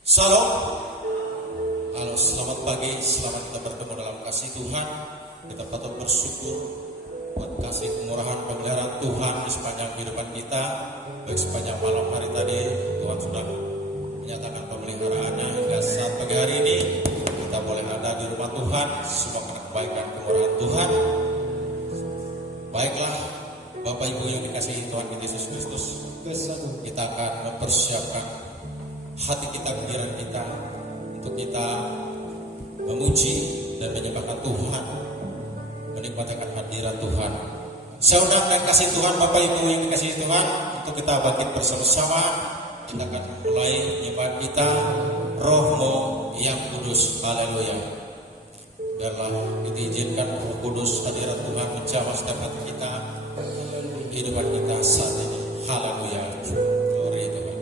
Salam. Halo, selamat pagi. Selamat kita bertemu dalam kasih Tuhan. Kita patut bersyukur buat kasih kemurahan pemeliharaan Tuhan di sepanjang kehidupan kita. Baik sepanjang malam hari tadi Tuhan sudah menyatakan pemeliharaannya hingga saat pagi hari ini kita boleh ada di rumah Tuhan. Semua karena kebaikan kemurahan Tuhan. Baiklah Bapak Ibu yang dikasihi Tuhan Yesus Kristus, kita akan mempersiapkan hati kita, pikiran kita untuk kita memuji dan menyembahkan Tuhan, menikmati hadirat Tuhan. Saya undang dan kasih Tuhan Bapak Ibu yang dikasihi Tuhan untuk kita bangkit bersama-sama. Kita akan mulai menyembah kita, Roh-Mu yang kudus. Haleluya. Biarlah diizinkan Roh Kudus hadirat Tuhan menjamah setiap hati kita, kehidupan kita saat ini. Haleluya. Glory Tuhan.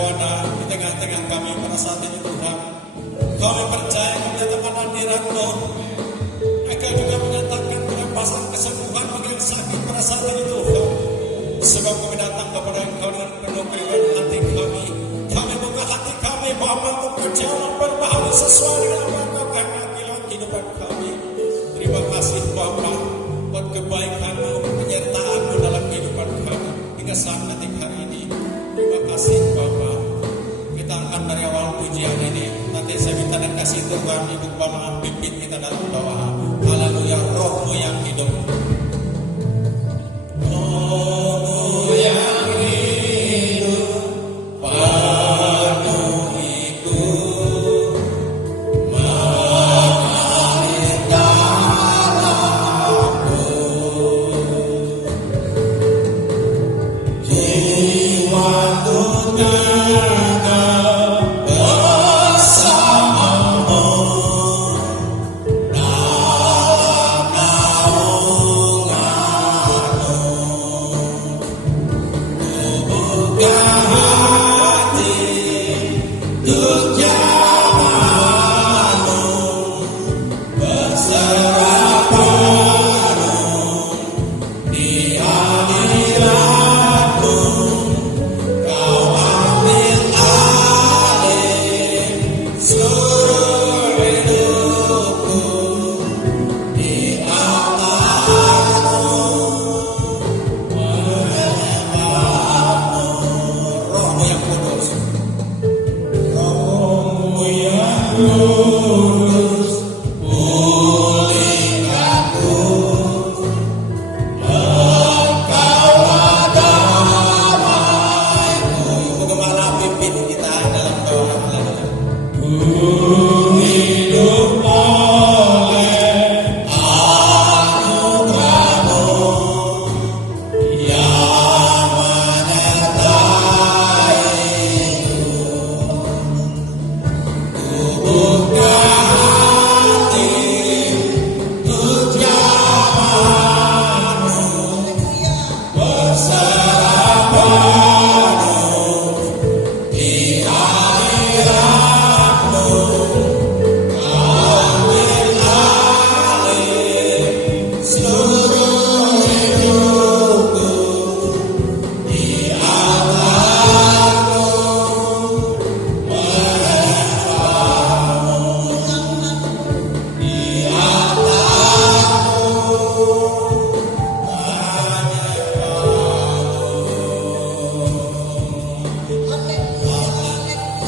berkarya di tengah-tengah kami pada saat ini Tuhan. Kami percaya menyatakan hadirat-Mu. Engkau juga menyatakan kebebasan kesembuhan bagi yang sakit pada saat ini Tuhan. Sebab kami datang kepada Engkau dengan penuh kerinduan hati kami. Kami buka hati kami Bapa untuk berjalan berbahaya sesuai dengan apa yang Engkau kehendaki dalam kehidupan kami. Terima kasih Bapa buat kebaikan-Mu, penyertaan-Mu dalam kehidupan kami hingga saat detik hari ini. Terima kasih Bapa. Kita akan dari awal pujian ini. Nanti saya minta dan kasih Tuhan Ibu Bapa pimpin kita dalam doa. Haleluya, Roh-Mu yang hidup. Roh-Mu yang hidup, penuhiku, mengalir dalamku. Jiwaku tegak bersamamu dalam naungan-Mu. Ku buka hati untuk jamaah-Mu, berserah penuh di hadirat-Mu. Kau ambil alih seluruh hidupku di atas-Mu, menyembah-Mu. Roh-Mu yang kudus, Roh-Mu yang kudus, pulihkanku. Engkaulah damaiku. Ibu Gembala pimpin kita dalam doa. Ku hidup oleh anugerah-Mu yang menyertaiku. Ku buka hati untuk jamaah-Mu, berserah penuh di hadirat-Mu. Kau ambil alih seluruh hidupku di atas-Mu, menyembah-Mu di atas-Mu, menyembah-Mu.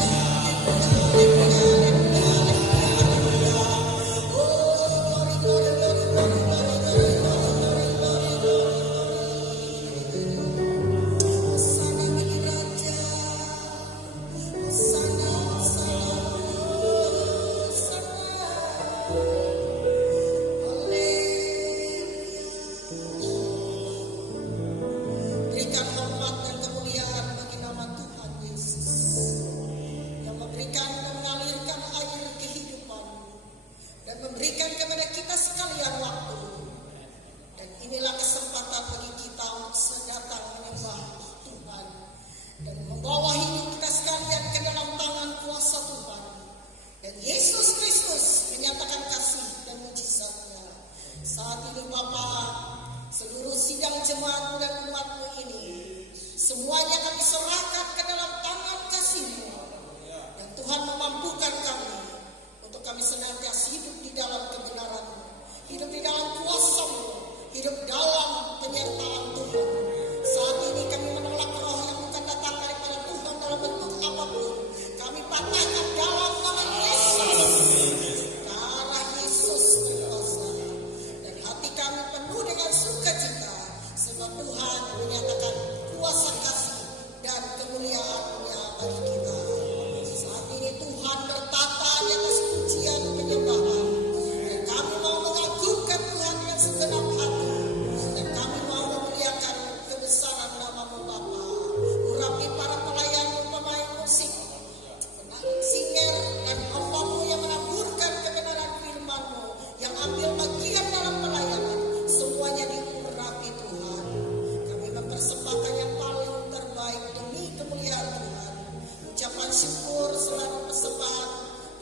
syukur selalu persembahan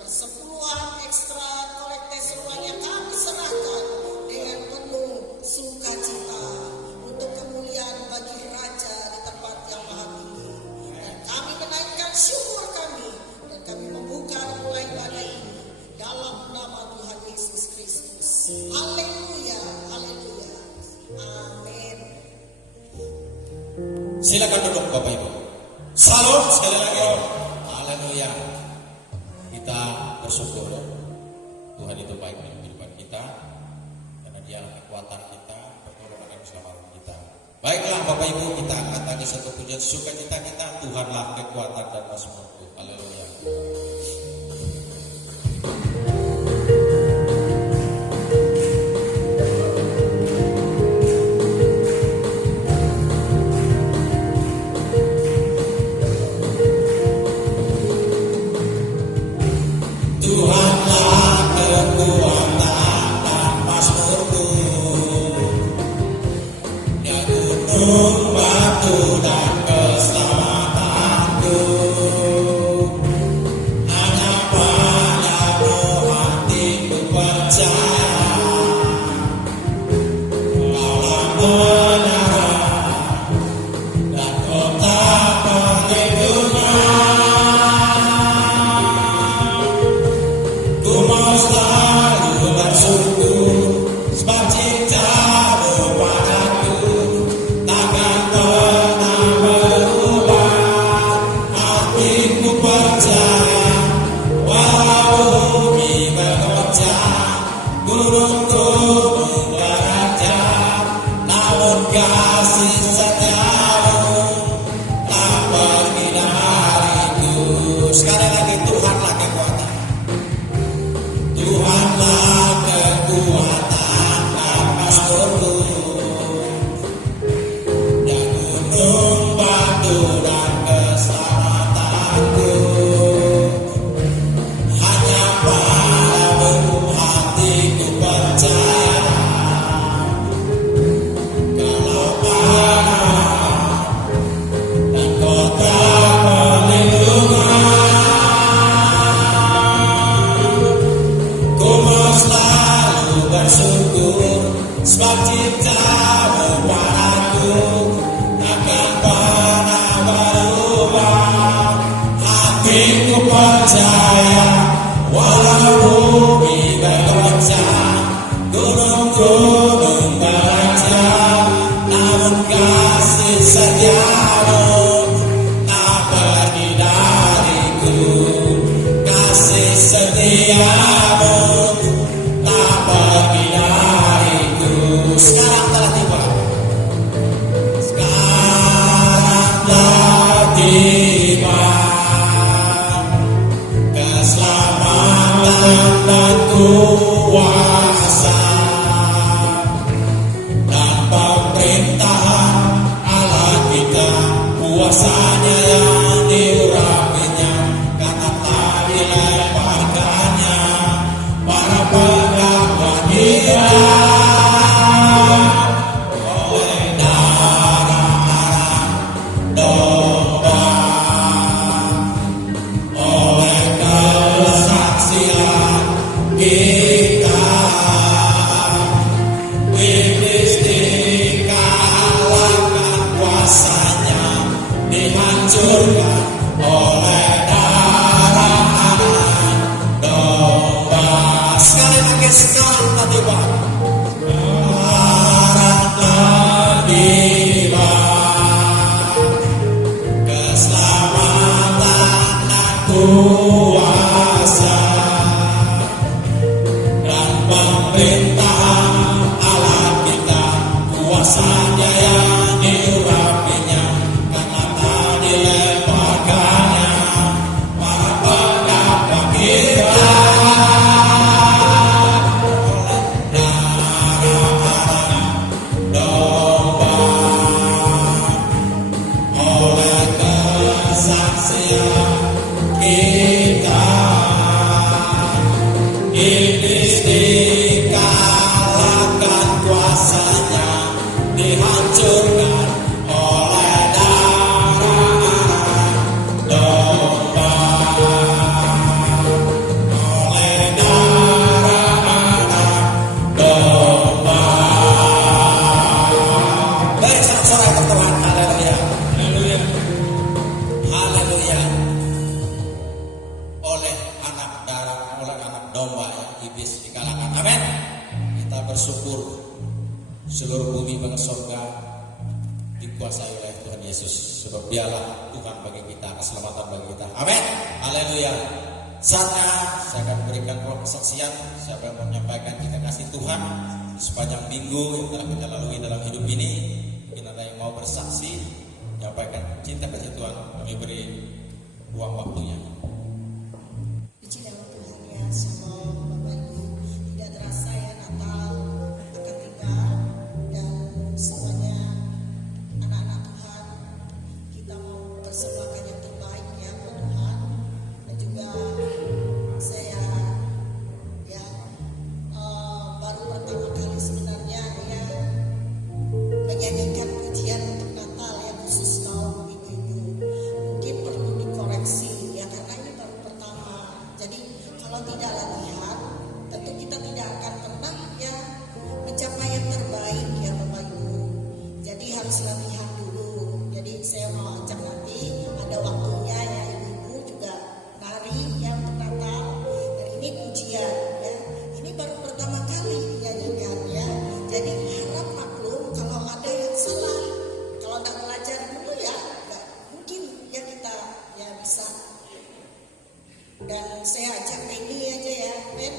persepuluhan ekstra kolekte semuanya kami serahkan dengan penuh sukacita untuk kemuliaan bagi Raja di tempat yang maha tinggi. Dan kami menaikkan syukur kami dan kami membuka mulai ibadah ini dalam nama Tuhan Yesus Kristus. Haleluya, haleluya, amin. Silakan duduk Bapak Ibu. Salam sekali lagi. Haleluya. Kita bersyukur Tuhan itu baik dalam kehidupan kita, karena Dialah kekuatan kita, pertolongan dan keselamatan kita. Baiklah Bapak Ibu, kita angkat lagi satu pujian sukacita kita. Tuhanlah kekuatan dan mazmurku. Haleluya. Tuhanlah kekuatan dan mazmurku, ya gunung batu dan keselamatanku. Hanya padamu hatiku percaya, Kaulah menara dan kota perlindungan. Ku mau selalu bersyukur sebab cinta-Mu padaku takkan pernah berubah. Hatiku percaya walau bumi bergoncang, gunung-gunung beranjak, namun kasih setiamu tak pergi dariku. Sekali lagi, Tuhanlah kekuatan. Tuhanlah kekuatan dan mazmurku, ya gunung batu dan keselamatanku. Hanya padamu hatiku percaya, kalau panah dan kota perlindungan. Ku mau selalu bersyukur sebab cinta-Mu padaku takkan pernah berubah. Hatiku percaya walau bumi bergoncang, gunung-gunung beranjak, namun kasih setia-Mu tak pergi dariku. Kasih setia-Mu tak pergi dariku. Sekarang telah tiba. Sekarang telah tiba. Keselamatan dan kuasa dan pemerintahan Allah kita, kuasanya yang diurapinya, karena tak dilemparkannya para pendakwa kita. Oleh darah domba, oleh kesaksian kita, iblis dikalahkan, kuasanya dihancurkan oleh darah anak domba. Sekali lagi, sekarang tadi Pak, sekarang tiba. Keselamatan dan kuasa dan pemerintahan Allah kita, kuasanya yang diurapinya, karena tak dilemparkannya para pendakwa kita. Oleh kesaksian kita, bersyukur seluruh bumi bangsa surga dikuasai oleh Tuhan Yesus. Sebab dialah Tuhan bagi kita, keselamatan bagi kita. Amin. Haleluya. Saatnya saya akan berikan kesaksian. Siapa yang mau menyampaikan kita kasih Tuhan di sepanjang minggu yang telah kita lalui dalam hidup ini. Mungkin ada yang mau bersaksi, menyampaikan cinta kasih Tuhan. Kami beri ruang waktunya. Puji nama Tuhan ya, Shalom Bapak Ibu. Tidak terasa ya Natal akan tiba, dan semuanya anak-anak Tuhan kita mau persembahkan yang terbaik ya buat Tuhan. Dan juga saya ya baru pertama kali sebenarnya ya menyanyikan pujian untuk Natal ya, khusus kaum ibu-ibu. Mungkin perlu dikoreksi ya, karena ini baru pertama. Jadi kalau tidak latihan, tentu kita tidak akan pernah ya mencapai yang terbaik ya Bapak Ibu. Jadi harus latihan dulu. Jadi saya mau ajak nanti ada waktunya ya ibu-ibu juga nari ya untuk Natal. Dan ini pujian ya. Ini baru pertama kali nyanyikan ya. Jadi harap maklum kalau ada yang salah. Kalau tidak belajar dulu ya, nggak mungkin ya kita ya bisa. Dan saya ajak Penny aja ya, Ben,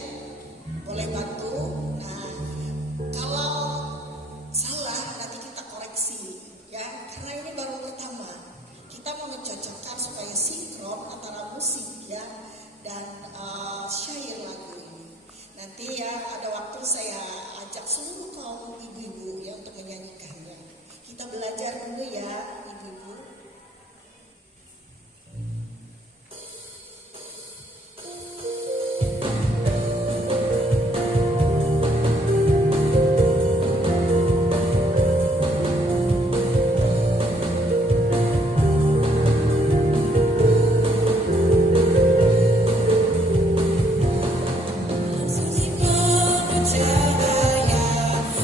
boleh bantu. Nah, kalau salah nanti kita koreksi ya, karena ini baru pertama. Kita mau mencocokkan supaya sinkron antara musik ya dan syair lagu ini. Nanti ya ada waktu saya ajak seluruh kaum ibu-ibu ya untuk menyanyikannya. Kita belajar dulu ya ibu-ibu.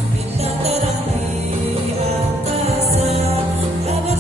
Bintang terang di angkasa, kabar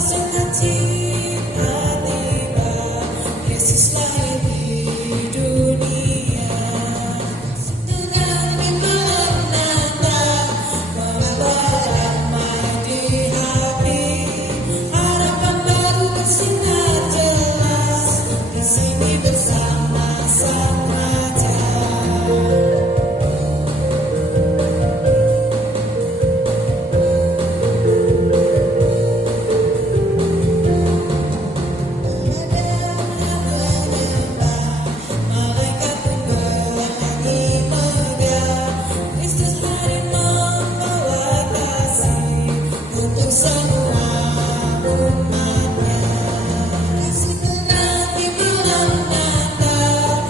Kasih tenang di malam Natal,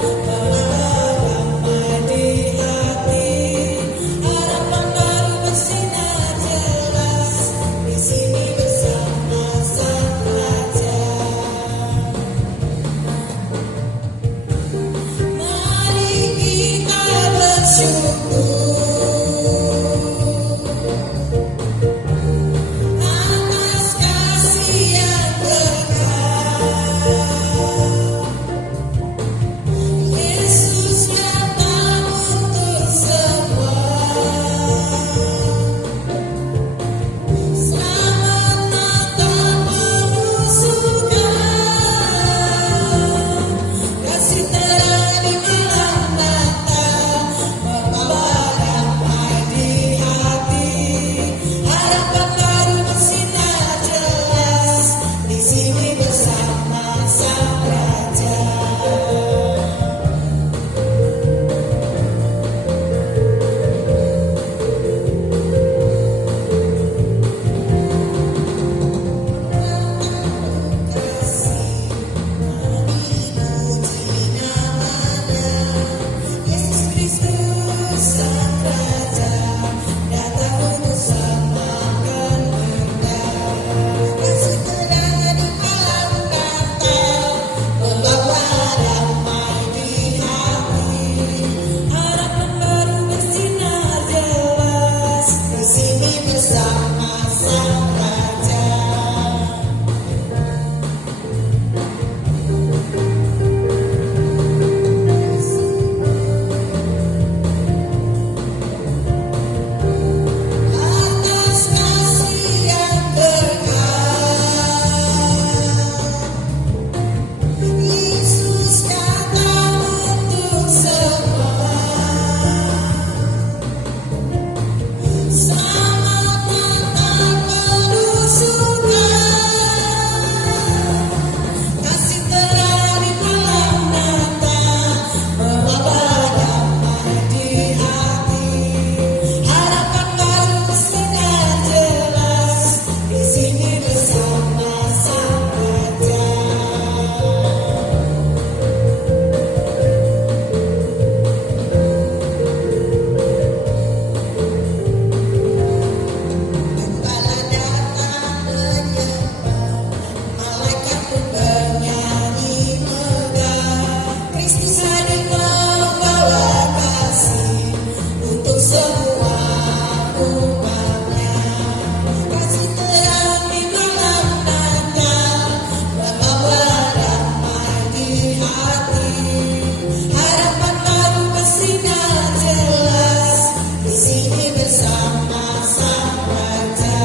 hati, harapan baru bersinar jelas di sini bersama Sang Raja.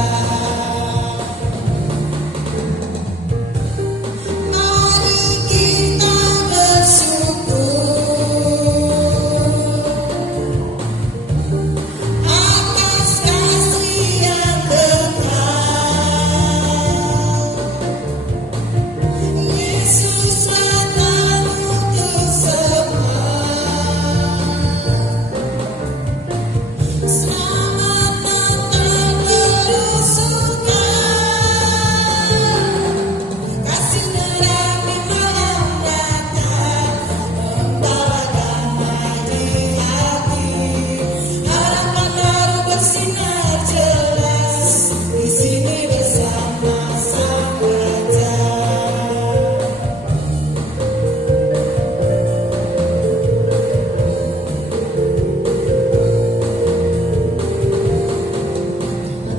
Mari kita bersyukur atas kasih yang kekal. Yesus datang untuk semua. Selamat datang berusukan, kasih terang di malam datang, membawa damai di hati, harapan baru bersinar jelas di sini bersama Sang Raja.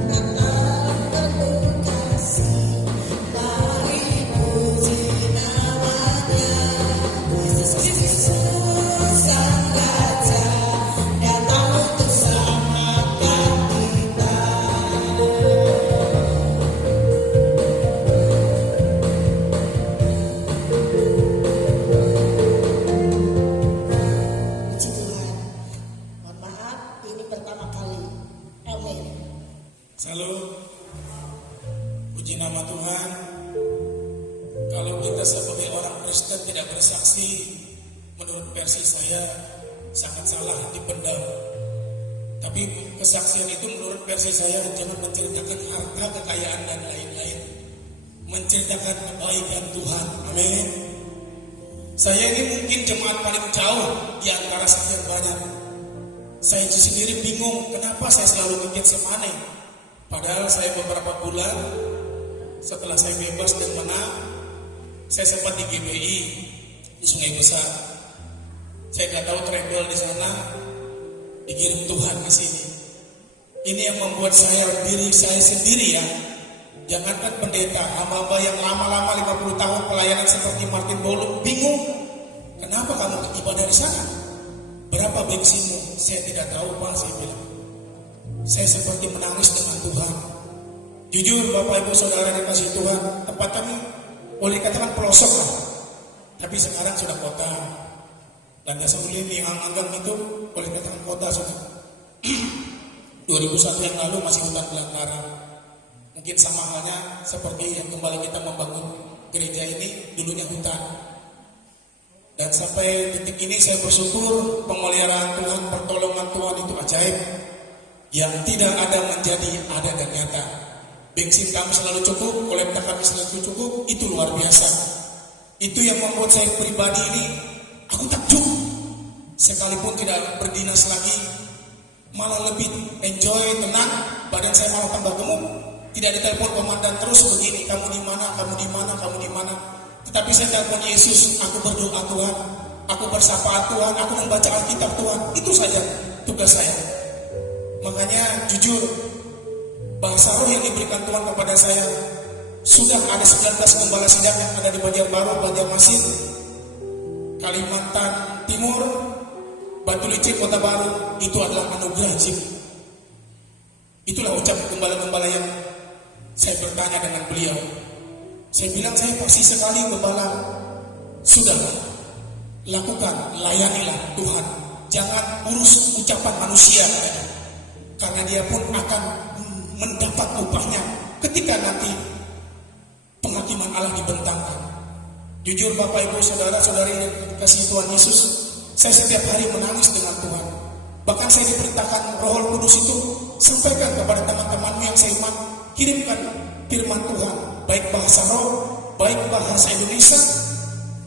Natal penuh kasih, mari puji namanya. Yesus Kristus Sang Raja datang untuk selamatkan kita. Puji Tuhan. Mohon maaf, ini pertama kali. Amin. Salut, puji nama Tuhan. Kalau kita sebagai orang Kristen tidak bersaksi, menurut versi saya sangat salah dipendam. Tapi kesaksian itu menurut versi saya jangan menceritakan harta, kekayaan dan lain-lain, menceritakan kebaikan Tuhan. Amin. Saya ini mungkin jemaat paling jauh di antara sekian banyak. Saya sendiri bingung kenapa saya selalu bikin semane. Padahal saya beberapa bulan setelah saya bebas dan menang, saya sempat di GBI di Sungai Besar. Saya nggak tahu travel di sana, dikirim Tuhan ke sini. Ini yang membuat diri saya sendiri ya. Jangankan pendeta, hamba-hamba yang lama-lama 50 tahun pelayanan seperti Martin Bolung bingung. Kenapa kamu ibadah di sana? Berapa bensinmu? Saya tidak tahu Pak, saya bilang. Saya seperti menangis dengan Tuhan. Jujur Bapak Ibu Saudara yang dikasih Tuhan, tempat kami boleh katakan pelosok lah. Tapi sekarang sudah kota. Dan Desa Ulim yang anggang itu boleh katakan kota sudah. 2001 yang lalu masih hutan belantara. Mungkin sama halnya seperti yang kembali kita membangun gereja ini, dulunya hutan. Dan sampai detik ini saya bersyukur pemeliharaan Tuhan, pertolongan Tuhan itu ajaib. Yang tidak ada menjadi ada dan nyata. Bensin kami selalu cukup, kolektor kami selalu cukup, itu luar biasa. Itu yang membuat saya pribadi ini, aku takjub. Sekalipun tidak berdinas lagi, malah lebih enjoy, tenang, badan saya malah tambah gemuk. Tidak ditelepon komandan terus begini, kamu di mana, kamu di mana, kamu di mana. Tetapi saya telepon Yesus, aku berdoa Tuhan, aku bersapa Tuhan, aku membaca Alkitab Tuhan. Itu saja tugas saya. Makanya jujur, bahasa roh yang diberikan Tuhan kepada saya, sudah ada 19 gembala sidang yang ada di Banjarbaru, Banjarmasin, Kalimantan Timur, Batu Licin, Kota Baru. Itu adalah anugerah jiwa. Itulah ucap gembala-gembala yang saya bertanya dengan beliau. Saya bilang, saya pasti sekali gembala. Sudah, lakukan, layanilah Tuhan. Jangan urus ucapan manusia, karena dia pun akan mendapat upahnya ketika nanti penghakiman Allah dibentangkan. Jujur Bapak Ibu Saudara-saudari yang dikasihi Tuhan Yesus, saya setiap hari menangis dengan Tuhan. Bahkan saya diperintahkan Roh Kudus itu, sampaikan kepada teman-temanmu yang seiman, kirimkan firman Tuhan, baik bahasa roh, baik bahasa Indonesia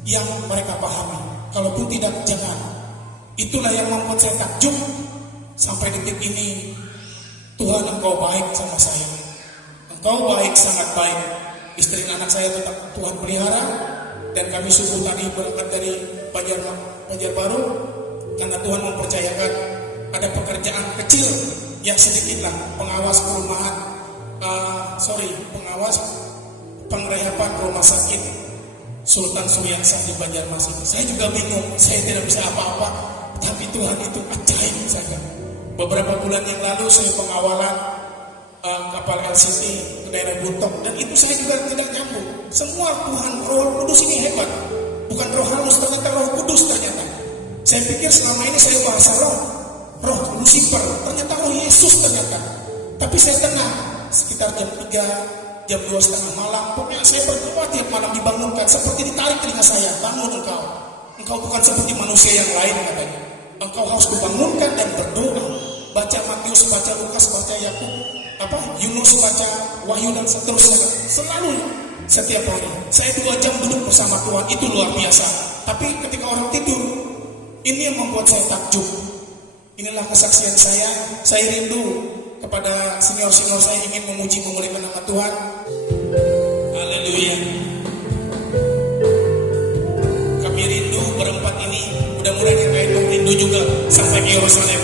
yang mereka pahami. Kalaupun tidak, jangan. Itulah yang membuat saya takjub sampai detik ini. Tuhan, Engkau baik sama saya. Engkau baik, sangat baik. Istri dan anak saya tetap Tuhan pelihara. Dan kami subuh tadi berangkat dari Banjarbaru, karena Tuhan mempercayakan ada pekerjaan kecil yang sedikit lah, pengawas perumahan, pengawas pengrehaban rumah sakit Sultan Suriansa di Banjarmasin. Saya juga bingung, saya tidak bisa apa-apa, tapi Tuhan itu ajaib saja. Beberapa bulan yang lalu saya pengawalan kapal LCT ke daerah Buntok, dan itu saya juga tidak nyambung. Semua Tuhan Roh Kudus ini hebat, bukan roh halus, ternyata Roh Kudus ternyata. Saya pikir selama ini saya bahasa roh Lucifer, ternyata Roh Yesus ternyata. Tapi saya tenang, sekitar jam 3, jam 2:30 malam, pokoknya saya berdoa tiap malam dibangunkan, seperti ditarik telinga saya, bangun engkau bukan seperti manusia yang lain katanya. Engkau harus dibangunkan dan berdoa, baca Matius, baca Lukas, baca Yakub, Yunus, baca Wahyu dan seterusnya, selalu setiap hari. Saya 2 jam duduk bersama Tuhan, itu luar biasa. Tapi ketika orang tidur, ini yang membuat saya takjub. Inilah kesaksian saya rindu kepada senior-senior saya, ingin memuji memuliakan nama Tuhan. Haleluya. Kami rindu berempat ini, mudah-mudahan yang lain rindu juga sampai ke Yerusalem.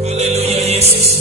Haleluya Yesus.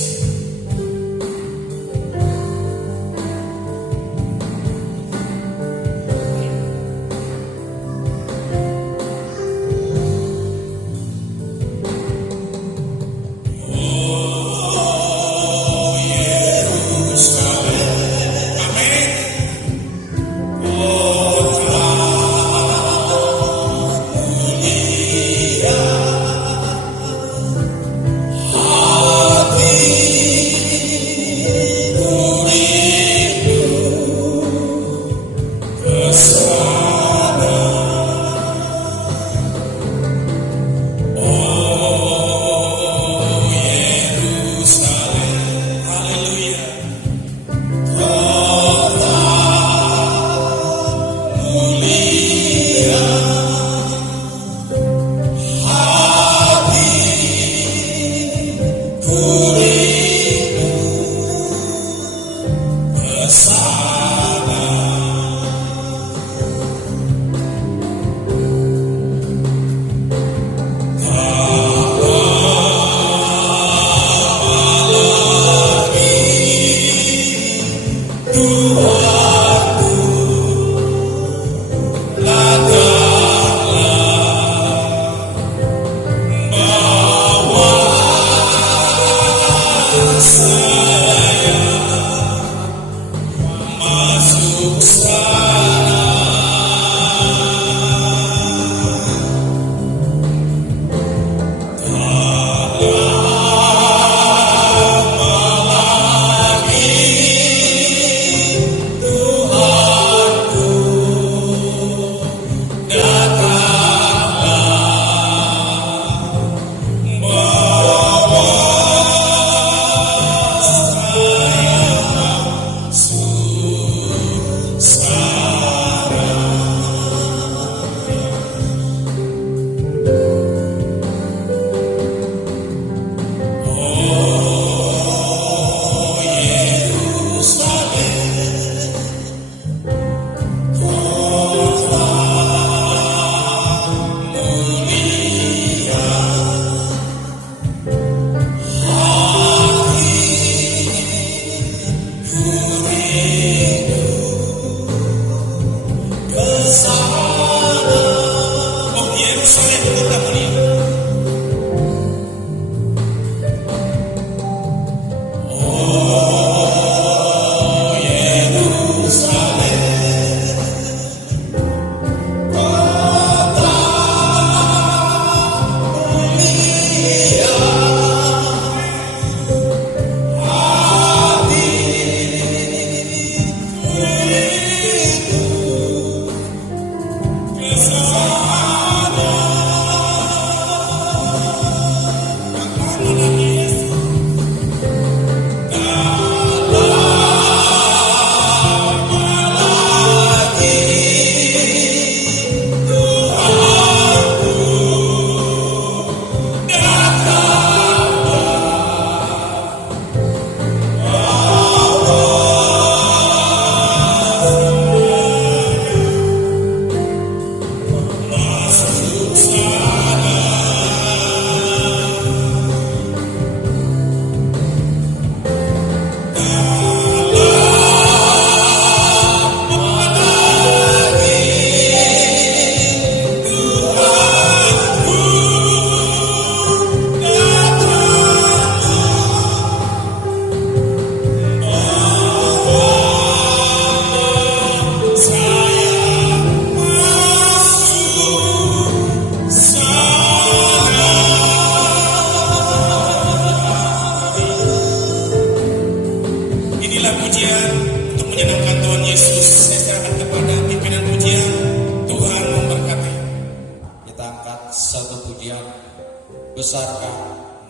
besarkan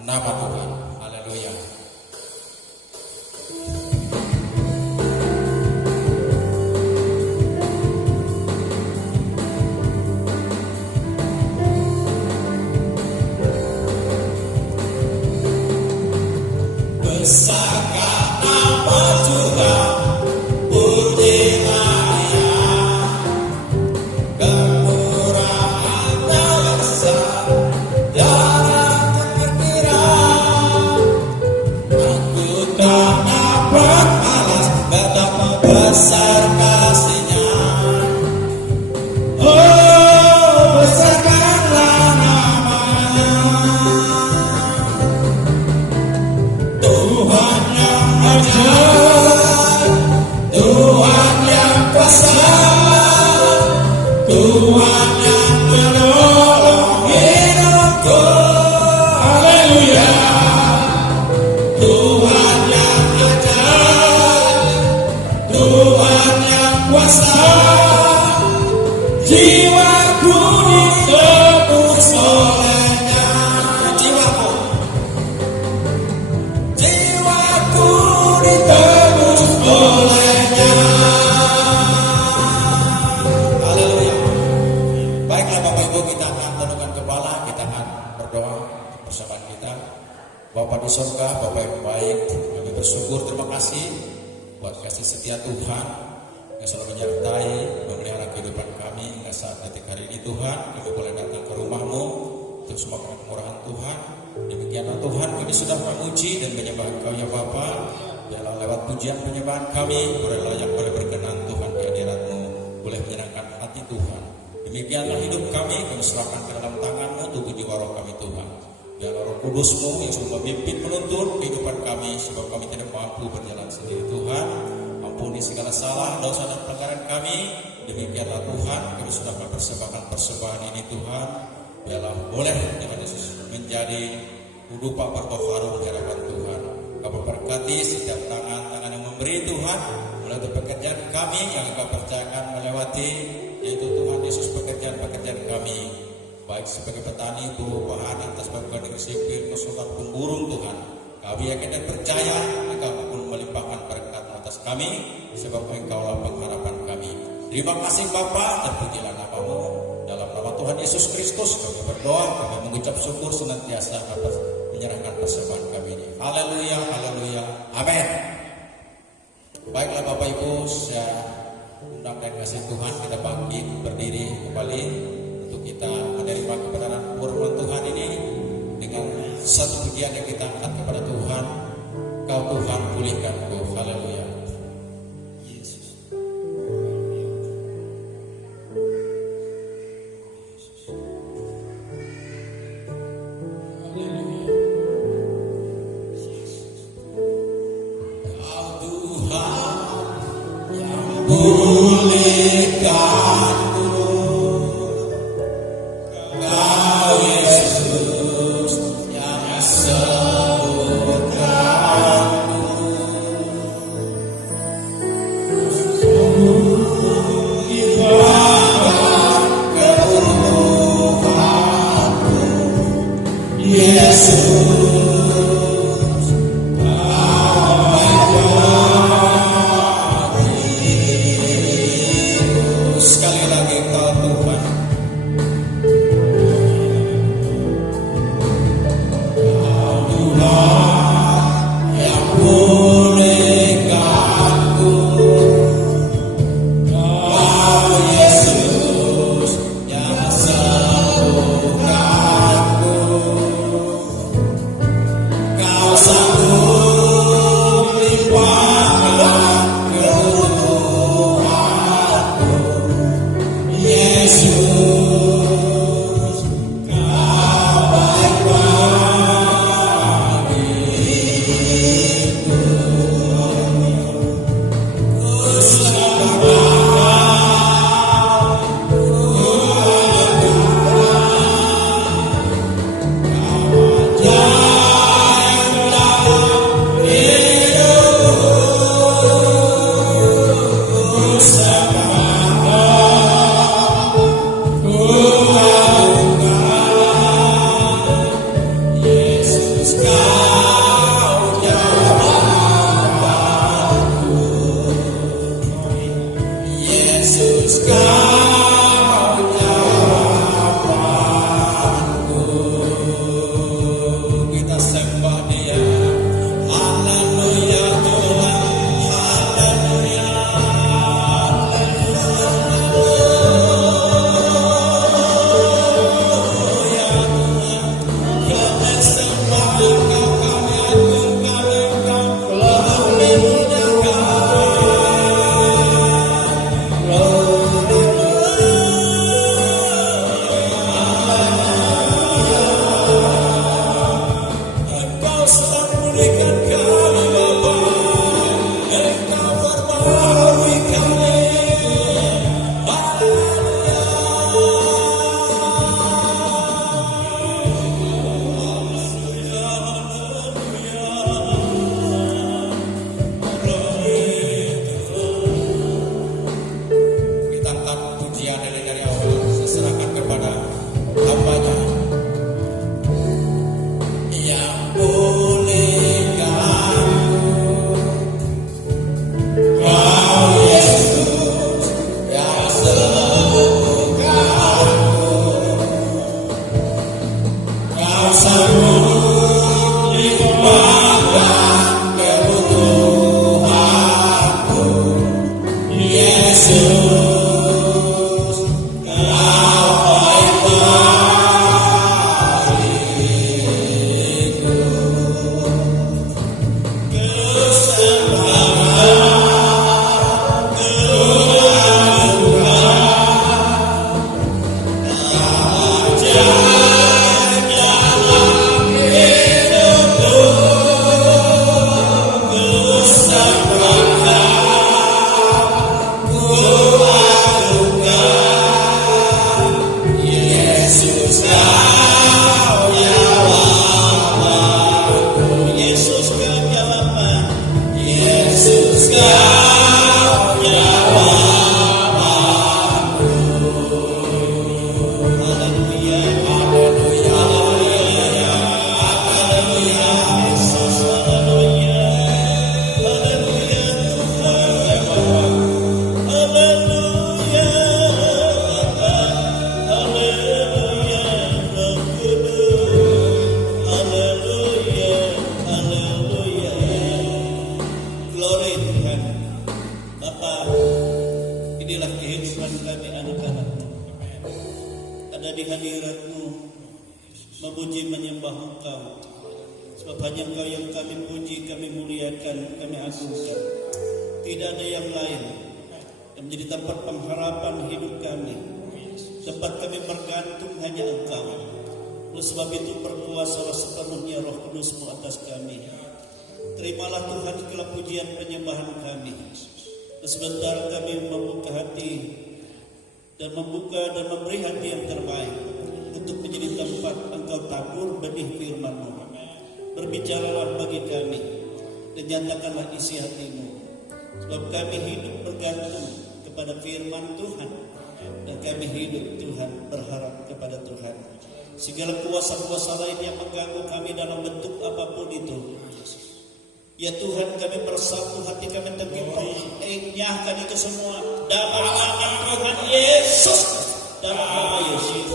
nama Tuhan. Haleluya. Besarkan nama Tuhan, puji Maria, kemurahan-Nya besar, jangan terkira. Aku tak dapat balas betapa besar kasih-Nya. Oh, besarkanlah namanya. Tuhan yang ajaib, Tuhan yang kuasa, Tuhan yang menolong hidupku. Haleluya. Tuhan yang ajaib, Tuhan yang kuasa, jiwaku ditebus oleh-Nya. Jiwaku ditebus oleh-Nya. Haleluya. Baiklah Bapak Ibu, kita akan tundukkan kepala, kita akan berdoa bersama kita. Bapa di surga, Bapa yang baik, kami bersyukur, terima kasih buat kasih setia Tuhan yang selalu menyertai, memelihara kehidupan kami hingga saat detik hari ini. Tuhan, kami boleh datang ke rumah-Mu untuk semua kemurahan Tuhan. Demikianlah Tuhan, kami sudah memuji dan menyembah Engkau ya Bapa. Biarlah lewat pujian penyembahan kami boleh layak, boleh berkenan Tuhan di hadirat-Mu, boleh menyenangkan hati Tuhan. Demikianlah hidup kami serahkan ke dalam tangan-Mu, tubuh jiwa roh kami Tuhan. Biarlah Roh Kudus-Mu yang selalu memimpin menuntun kehidupan kami, sebab kami tidak mampu berjalan sendiri Tuhan. Ampuni segala salah, dosa dan pelanggaran kami. Demikianlah Tuhan, kami sudah mempersembahkan persembahan ini Tuhan. Biarlah boleh Tuhan Yesus menjadi udupa berbau harum di hadapan Tuhan. Kau berkati setiap tangan-tangan yang memberi Tuhan, mulai dari pekerjaan kami yang Kau percayakan melewati, yaitu Tuhan Yesus pekerjaan kami, baik sebagai petani, buruh bahan, atas bagian negeri sipil, konsultan pemburung Tuhan. Kami yakin dan percaya Engkau pun melimpahkan berkat atas kami, sebab Engkaulah pengharapan kami. Terima kasih Bapa, terpujilah nama-Mu. Dalam nama Tuhan Yesus Kristus kami berdoa, kami mengucap syukur senantiasa atas menyerahkan persembahan kami ini. Haleluya, haleluya, amin. Baiklah Bapak Ibu, saya undang dan kasih Tuhan, kita bangkit berdiri kembali untuk kita menerima kebenaran firman Tuhan ini dengan satu pujian yang kita angkat kepada Tuhan. Kau Tuhan pulihkanku, haleluya. Sekali lagi Kau Tuhan, Kau Tuhan yang pulihkanku, Kau Yesus yang sembuhkanku, Kau sanggup limpahkan kebutuhanku. Yeah. ada di hadirat-Mu, memuji menyembah Engkau. Sebab hanya Engkau yang kami puji, kami muliakan, kami agungkan. Tidak ada yang lain yang menjadi tempat pengharapan hidup kami. Tempat kami bergantung hanya Engkau. Oleh sebab itu berkuasalah sepenuhnya Roh Kudus-Mu atas kami. Terimalah Tuhan segala pujian penyembahan kami. Dan sebentar kami membuka hati dan memberi hati yang terbaik untuk menjadi tempat Engkau tabur benih firman-Mu. Berbicaralah bagi kami dan nyatakanlah isi hati-Mu. Sebab kami hidup bergantung kepada firman Tuhan, dan kami hidup Tuhan berharap kepada Tuhan. Segala kuasa-kuasa lain yang mengganggu kami dalam bentuk apapun itu, ya Tuhan, kami bersatu hati kami tergerak, enyahkan itu semua dalam nama Tuhan Yesus. Dalam nama Yesus,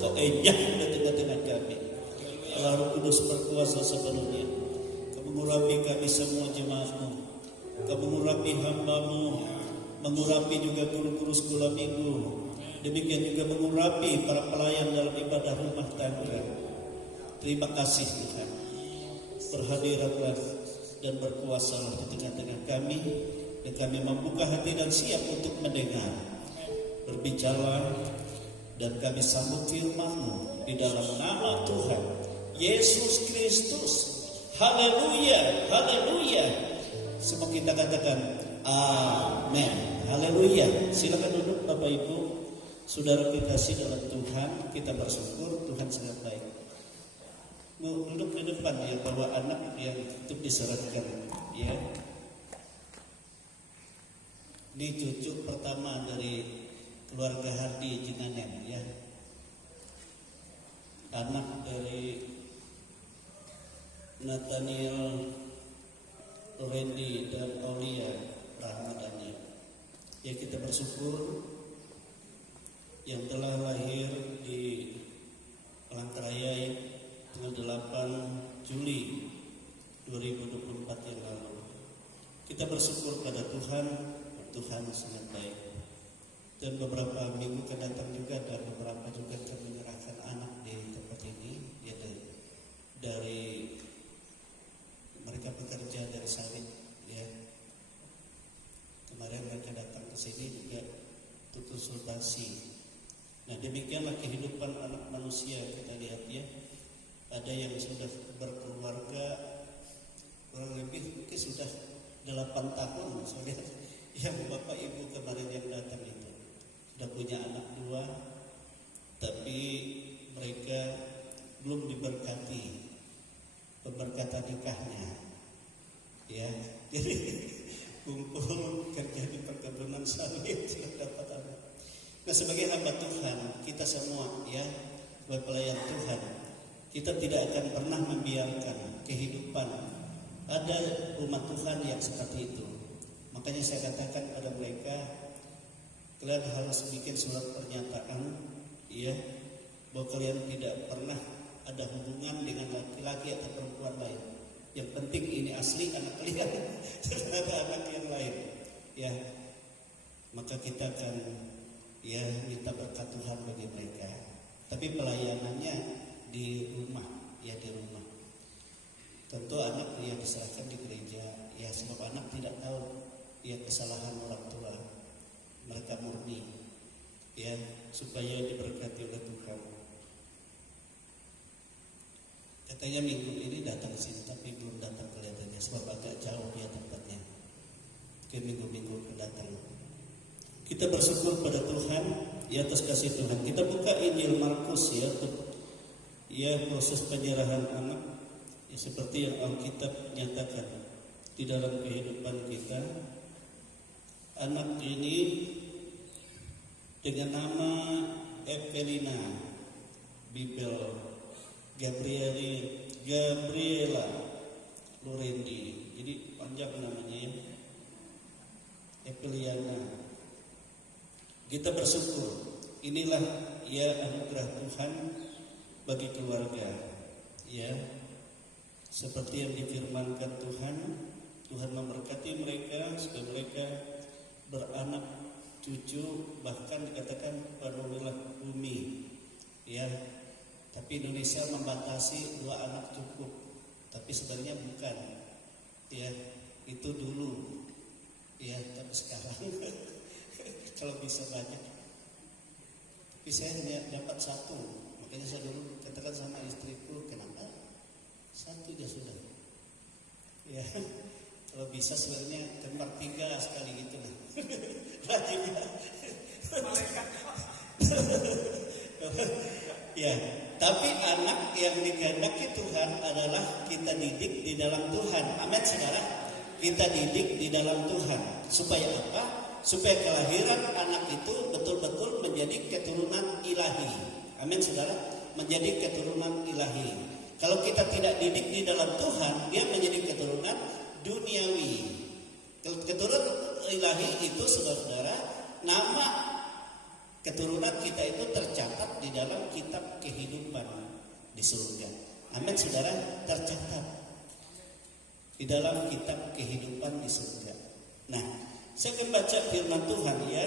Kau enyahkan di tengah-tengah kami. Allah Roh Kudus berkuasa sepenuhnya. Kau mengurapi kami semua jemaat-Mu, Kau mengurapi hamba-Mu, mengurapi juga guru-guru sekolah minggu. Demikian juga mengurapi para pelayan dalam ibadah rumah tangga. Terima kasih Tuhan. Berhadiratlah dan berkuasalah di tengah-tengah kami, dan kami membuka hati dan siap untuk mendengar. Berbicara dan kami sambut firman-Mu di dalam nama Tuhan Yesus Kristus. Haleluya, haleluya. Semua kita katakan amin. Haleluya. Silakan duduk Bapak Ibu. Saudara kekasih dalam Tuhan, kita bersyukur Tuhan sangat baik. Duduk di depan ya, bawa anak yang itu diserahkan ya. Ini cucu pertama dari keluarga Hardi Jinganen ya. Anak dari Nathaniel, Randy dan Aulia Rahmadani. Ya, kita bersyukur yang telah lahir di Palangkaraya tanggal 8 Juli 2024 yang lalu. Kita bersyukur pada Tuhan, Tuhan sangat baik. Dan beberapa minggu akan datang juga dan beberapa juga akan menyerahkan anak di tempat ini, ya, dari mereka bekerja dari sawit, ya. Kemarin mereka datang ke sini juga untuk konsultasi. Nah, demikianlah kehidupan anak manusia kita lihat ya. Ada yang sudah berkeluarga kurang lebih mungkin sudah 8 tahun saya lihat. Yang bapak ibu kemarin yang datang itu sudah punya anak 2, tapi mereka belum diberkati pemberkatan nikahnya, ya. Jadi kumpul kerja di perkebunan sawit sudah dapat anak. Nah, sebagai hamba Tuhan, kita semua ya, sebagai pelayan Tuhan, kita tidak akan pernah membiarkan kehidupan ada umat Tuhan yang seperti itu. Makanya saya katakan pada mereka, kalian harus bikin surat pernyataan ya, bahwa kalian tidak pernah ada hubungan dengan laki-laki atau perempuan lain. Yang penting ini asli anak kalian, tidak ada anak yang lain ya. Maka kita akan ya minta berkat Tuhan bagi mereka. Tapi pelayanannya di rumah, ya di rumah. Tentu anak yang diserahkan di gereja, ya sebab anak tidak tahu ya kesalahan orang tua. Mereka murni, ya supaya diberkati oleh Tuhan. Katanya minggu ini datang sini, tapi belum datang kelihatannya sebab agak jauh ya tempatnya. Ke minggu-minggu akan datang. Kita bersyukur pada Tuhan ya atas kasih Tuhan. Kita buka Injil Markus ya, untuk ya proses penyerahan anak ya, seperti yang Alkitab nyatakan di dalam kehidupan kita. Anak ini dengan nama Evelina Bibel Gabriela Lorendi. Jadi panjang namanya ya, Eveliana. Kita bersyukur, inilah ya anugerah Tuhan bagi keluarga, ya. Seperti yang difirmankan Tuhan, Tuhan memberkati mereka supaya mereka beranak cucu, bahkan dikatakan penuhilah bumi Tapi Indonesia membatasi 2 anak cukup. Tapi sebenarnya bukan. Ya, itu dulu. Ya, tapi sekarang kalau bisa banyak. Tapi saya hanya dapat 1. Makanya saya dulu katakan sama istriku, kenapa 1 aja sudah. Ya, kalau bisa sebenarnya kembar 3 sekali gitu lah. Rajinnya. Ya, tapi anak yang dikehendaki Tuhan adalah kita didik di dalam Tuhan. Amin, saudara. Kita didik di dalam Tuhan. Supaya apa? Supaya kelahiran anak itu betul-betul menjadi keturunan ilahi. Amin, saudara. Menjadi keturunan ilahi. Kalau kita tidak didik di dalam Tuhan, dia menjadi keturunan duniawi. Keturunan ilahi itu, saudara-saudara, nama keturunan kita itu tercatat di dalam kitab kehidupan di surga. Amin, saudara, tercatat di dalam kitab kehidupan di surga. Nah, saya akan baca firman Tuhan ya.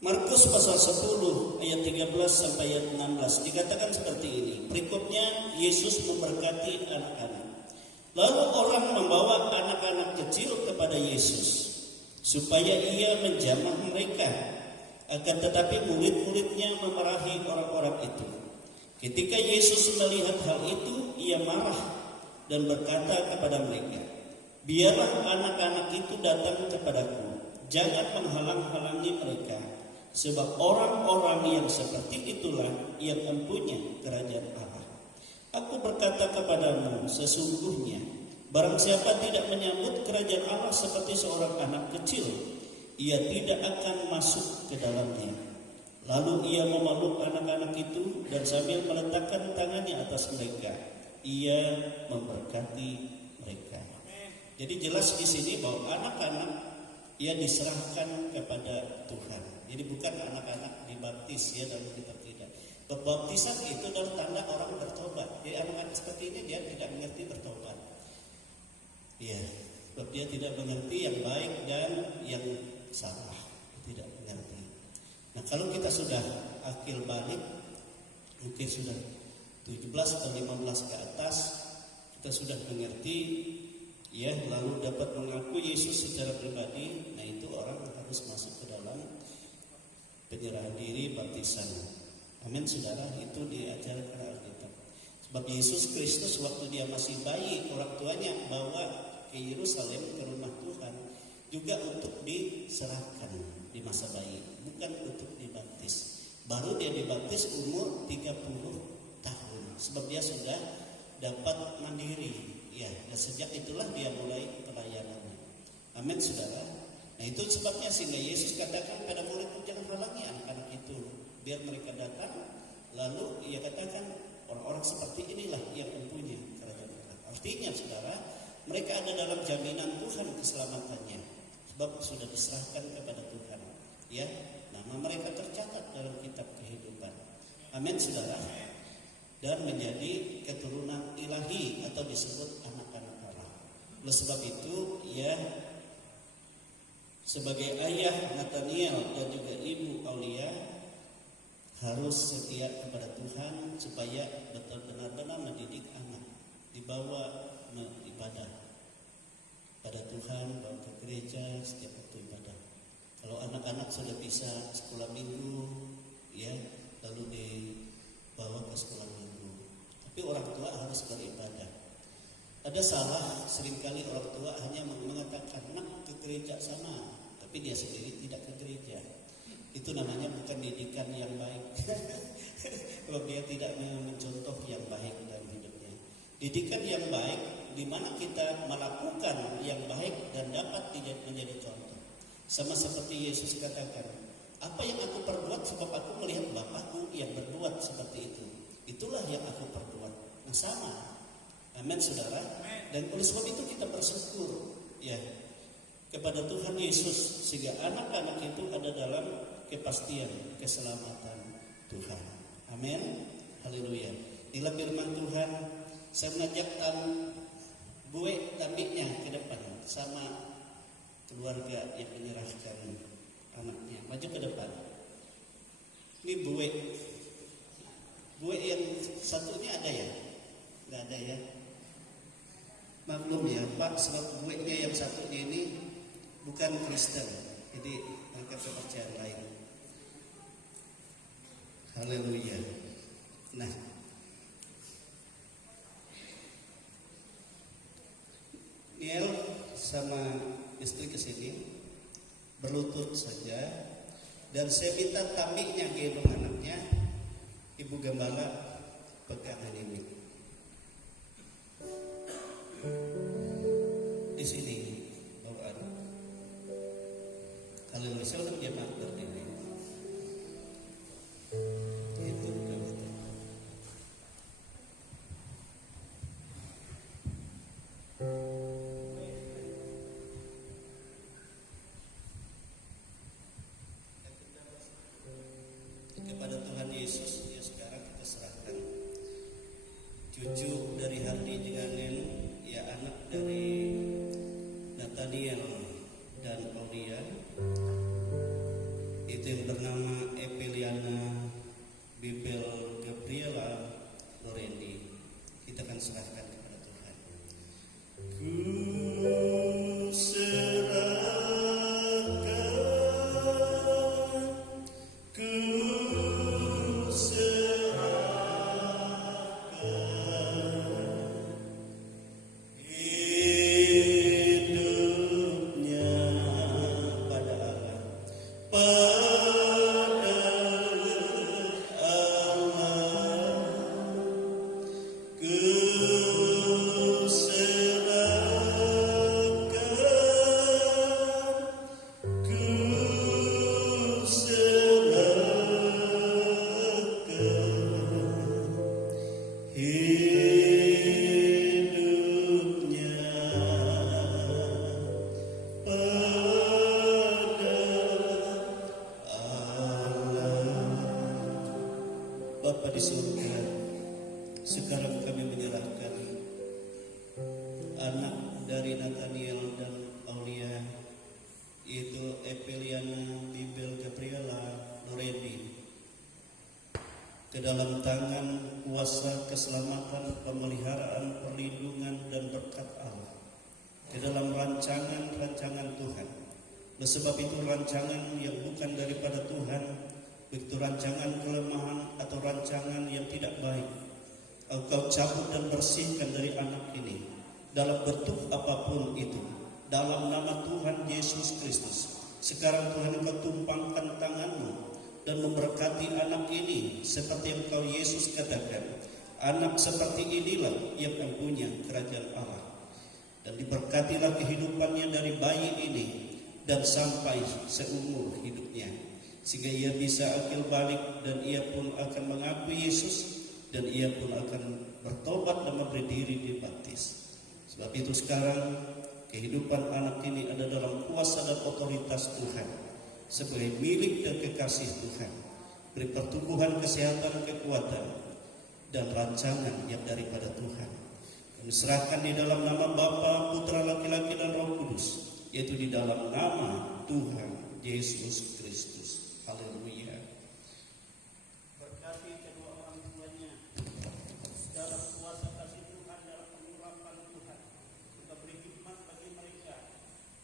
Markus pasal 10 ayat 13 sampai ayat 16 dikatakan seperti ini. Berikutnya Yesus memberkati anak-anak. Lalu orang membawa anak-anak kecil kepada Yesus supaya ia menjamah mereka. Akan tetapi murid-muridnya memarahi orang-orang itu. Ketika Yesus melihat hal itu, ia marah dan berkata kepada mereka, biarlah anak-anak itu datang kepadaku, jangan menghalang-halangi mereka, sebab orang-orang yang seperti itulah yang mempunyai kerajaan Allah. Aku berkata kepadamu, sesungguhnya barang siapa tidak menyambut kerajaan Allah seperti seorang anak kecil, ia tidak akan masuk ke dalamnya. Lalu ia memeluk anak-anak itu dan sambil meletakkan tangannya atas mereka, ia memberkati mereka. Jadi jelas di sini bahwa anak-anak ia diserahkan kepada Tuhan. Jadi bukan anak-anak dibaptis ya dalam kitab tidak. Pembaptisan itu adalah tanda orang bertobat. Jadi anak-anak seperti ini dia tidak mengerti bertobat. Ya, sebab dia tidak mengerti yang baik dan yang salah, tidak mengerti. Nah, kalau kita sudah akil balik, mungkin sudah 17 atau 15 ke atas, kita sudah mengerti, ya, lalu dapat mengaku Yesus secara pribadi. Nah, itu orang harus masuk ke dalam penyerahan diri baptisan. Amin, saudara, itu diajarkan Alkitab. Sebab Yesus Kristus waktu dia masih bayi, orang tuanya bawa ke Yerusalem, ke rumah Tuhan, juga untuk diserahkan di masa bayi, bukan untuk dibaptis. Baru dia dibaptis umur 30 tahun, sebab dia sudah dapat mandiri. Ya, dan sejak itulah dia mulai pelayanannya. Amin, saudara. Nah, itu sebabnya sehingga Yesus katakan pada murid-murid, jangan halangi anak-anak itu, biar mereka datang. Lalu ia katakan orang-orang seperti inilah yang mempunyai kerajaan Allah. Artinya, saudara, mereka ada dalam jaminan Tuhan keselamatannya, sebab sudah diserahkan kepada Tuhan. Ya, nama mereka tercatat dalam kitab kehidupan. Amin, saudara. Dan menjadi keturunan ilahi atau disebut anak-anak Allah. Oleh sebab itu, ya, sebagai ayah Nathaniel dan juga ibu Aulia harus setia kepada Tuhan supaya benar-benar mendidik anak, dibawa beribadah pada Tuhan, bawa ke gereja setiap waktu ibadah. Kalau anak-anak sudah bisa sekolah minggu, ya, lalu dibawa ke sekolah minggu. Tapi orang tua harus beribadah. Ada salah seringkali orang tua hanya mengatakan nak ke gereja sama, tapi dia sendiri tidak ke gereja. Itu namanya bukan didikan yang baik. Kalau dia tidak mencontoh yang baik dalam hidupnya. Didikan yang baik di mana kita melakukan yang baik dan dapat menjadi contoh. Sama seperti Yesus katakan, apa yang aku perbuat sebab aku melihat Bapakku yang berbuat seperti itu. Itulah yang aku perbuat. Nah, sama. Amin, saudara. Dan oleh sebab itu kita bersyukur, ya, kepada Tuhan Yesus sehingga anak-anak itu ada dalam kepastian keselamatan Tuhan. Amin. Haleluya. Inilah firman Tuhan. Saya mengajak gue tabiknya ke depan sama keluarga yang menyerahkan anaknya. Maju ke depan. Ini gue Gue yang satu ini ada ya? Nggak ada ya? Maklum ya Pak, sebab gue yang satunya ini bukan Kristen, jadi mereka kepercayaan lain. Haleluya. Nah, Niel sama istri kesini berlutut saja, dan saya minta tamiknya gendong anaknya. Ibu Gembala pegangan ini di sini bawaan. Kalau misalnya dia berdiri itu betul. Kepada Tuhan Yesus, ya sekarang kita serahkan cucu dari Hardi Jenganen, ya anak dari Nathaniel dan Aulia, itu yang bernama Epeliana Bibel Gabriela Lorendi. Kita akan serahkan kepada Tuhan. Ku serahkan, ku hidupnya pada Allah, pada Allah, ku serahkan, ku serahkan hidupnya pada Allah. Bapa di surga, sekarang kami menyerahkan anak dari Nathaniel dan Aulia, yaitu Epeliana Bibel Gabriela Lorendi, ke dalam tangan kuasa keselamatan, pemeliharaan, perlindungan dan berkat Allah, ke dalam rancangan-rancangan Tuhan. Sebab itu rancangan yang bukan daripada Tuhan, begitu rancangan kelemahan atau rancangan yang tidak baik, Engkau cabut dan bersihkan dari anak ini dalam bentuk apapun itu, dalam nama Tuhan Yesus Kristus. Sekarang Tuhan, Engkau tumpangkan tangan-Mu dan memberkati anak ini seperti yang Engkau Yesus katakan, anak seperti inilah yang mempunyai kerajaan Allah. Dan diberkatilah kehidupannya dari bayi ini dan sampai seumur hidupnya, sehingga ia bisa akil balik dan ia pun akan mengakui Yesus, dan ia pun akan bertobat dan memberi diri dibaptis. Sebab itu sekarang kehidupan anak ini ada dalam kuasa dan otoritas Tuhan sebagai milik dan kekasih Tuhan. Beri pertumbuhan, kesehatan, kekuatan dan rancangan yang daripada Tuhan. Kami serahkan di dalam nama Bapa, Putra, Laki-laki dan Roh Kudus, yaitu di dalam nama Tuhan Yesus Kristus. Haleluya. Berkati kedua orang tuanya dalam kuasa kasih Tuhan, dalam pengurapan Tuhan. Juga beri hikmat bagi mereka,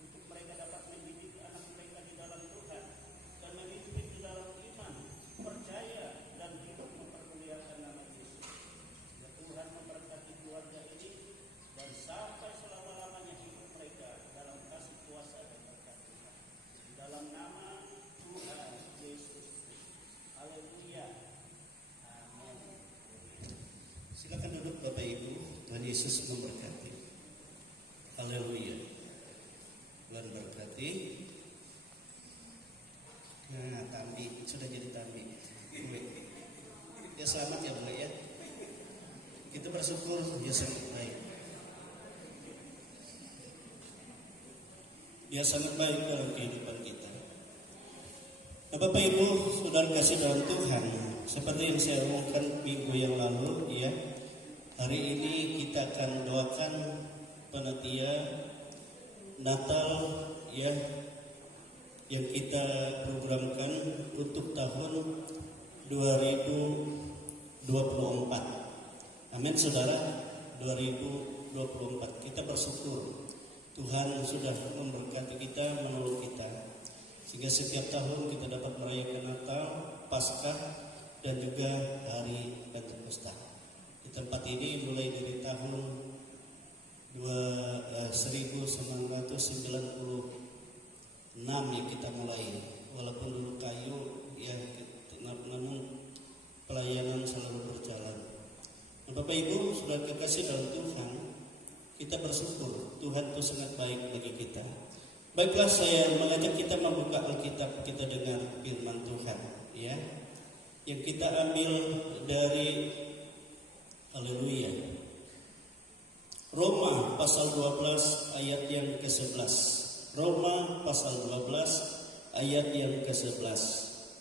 untuk mereka dapat mendidik anak mereka di dalam Tuhan dan memimpin di dalam iman, percaya dan hidup mempermuliakan nama Yesus. Ya Tuhan, memberkati keluarga ini dan sampai selama-lamanya hidup mereka dalam kasih kuasa dan berkat Tuhan. Di dalam nama Tuhan Yesus Kristus. Haleluya. Amin. Silakan duduk Bapak Ibu. Tuhan Yesus memberkati. Haleluya. Tuhan berkati. Nah, Tambi sudah jadi Tambi. Ya selamat ya Bu ya. Kita bersyukur ya sangat baik. Dia sangat baik dalam kehidupan kita. Nah, Bapak Ibu, saudara kasih dalam Tuhan, seperti yang saya omongkan minggu yang lalu, ya, hari ini kita akan doakan panitia Natal, ya, yang kita programkan untuk tahun 2021. Amin saudara, 2024 kita bersyukur Tuhan sudah memberkati kita, menolong kita, sehingga setiap tahun kita dapat merayakan Natal, Paskah, dan juga hari Pentakosta. Di tempat ini mulai dari tahun 1996 yang kita mulai, walaupun dulu kayu ya, namun pelayanan selalu berjalan. Nah, Bapak Ibu sudah kekasih dalam Tuhan, kita bersyukur Tuhan itu sangat baik bagi kita. Baiklah, saya mengajak kita membuka Alkitab kita dengan firman Tuhan, ya, yang kita ambil dari Haleluya, Roma pasal 12 ayat yang ke-11. Roma pasal 12 ayat yang ke-11.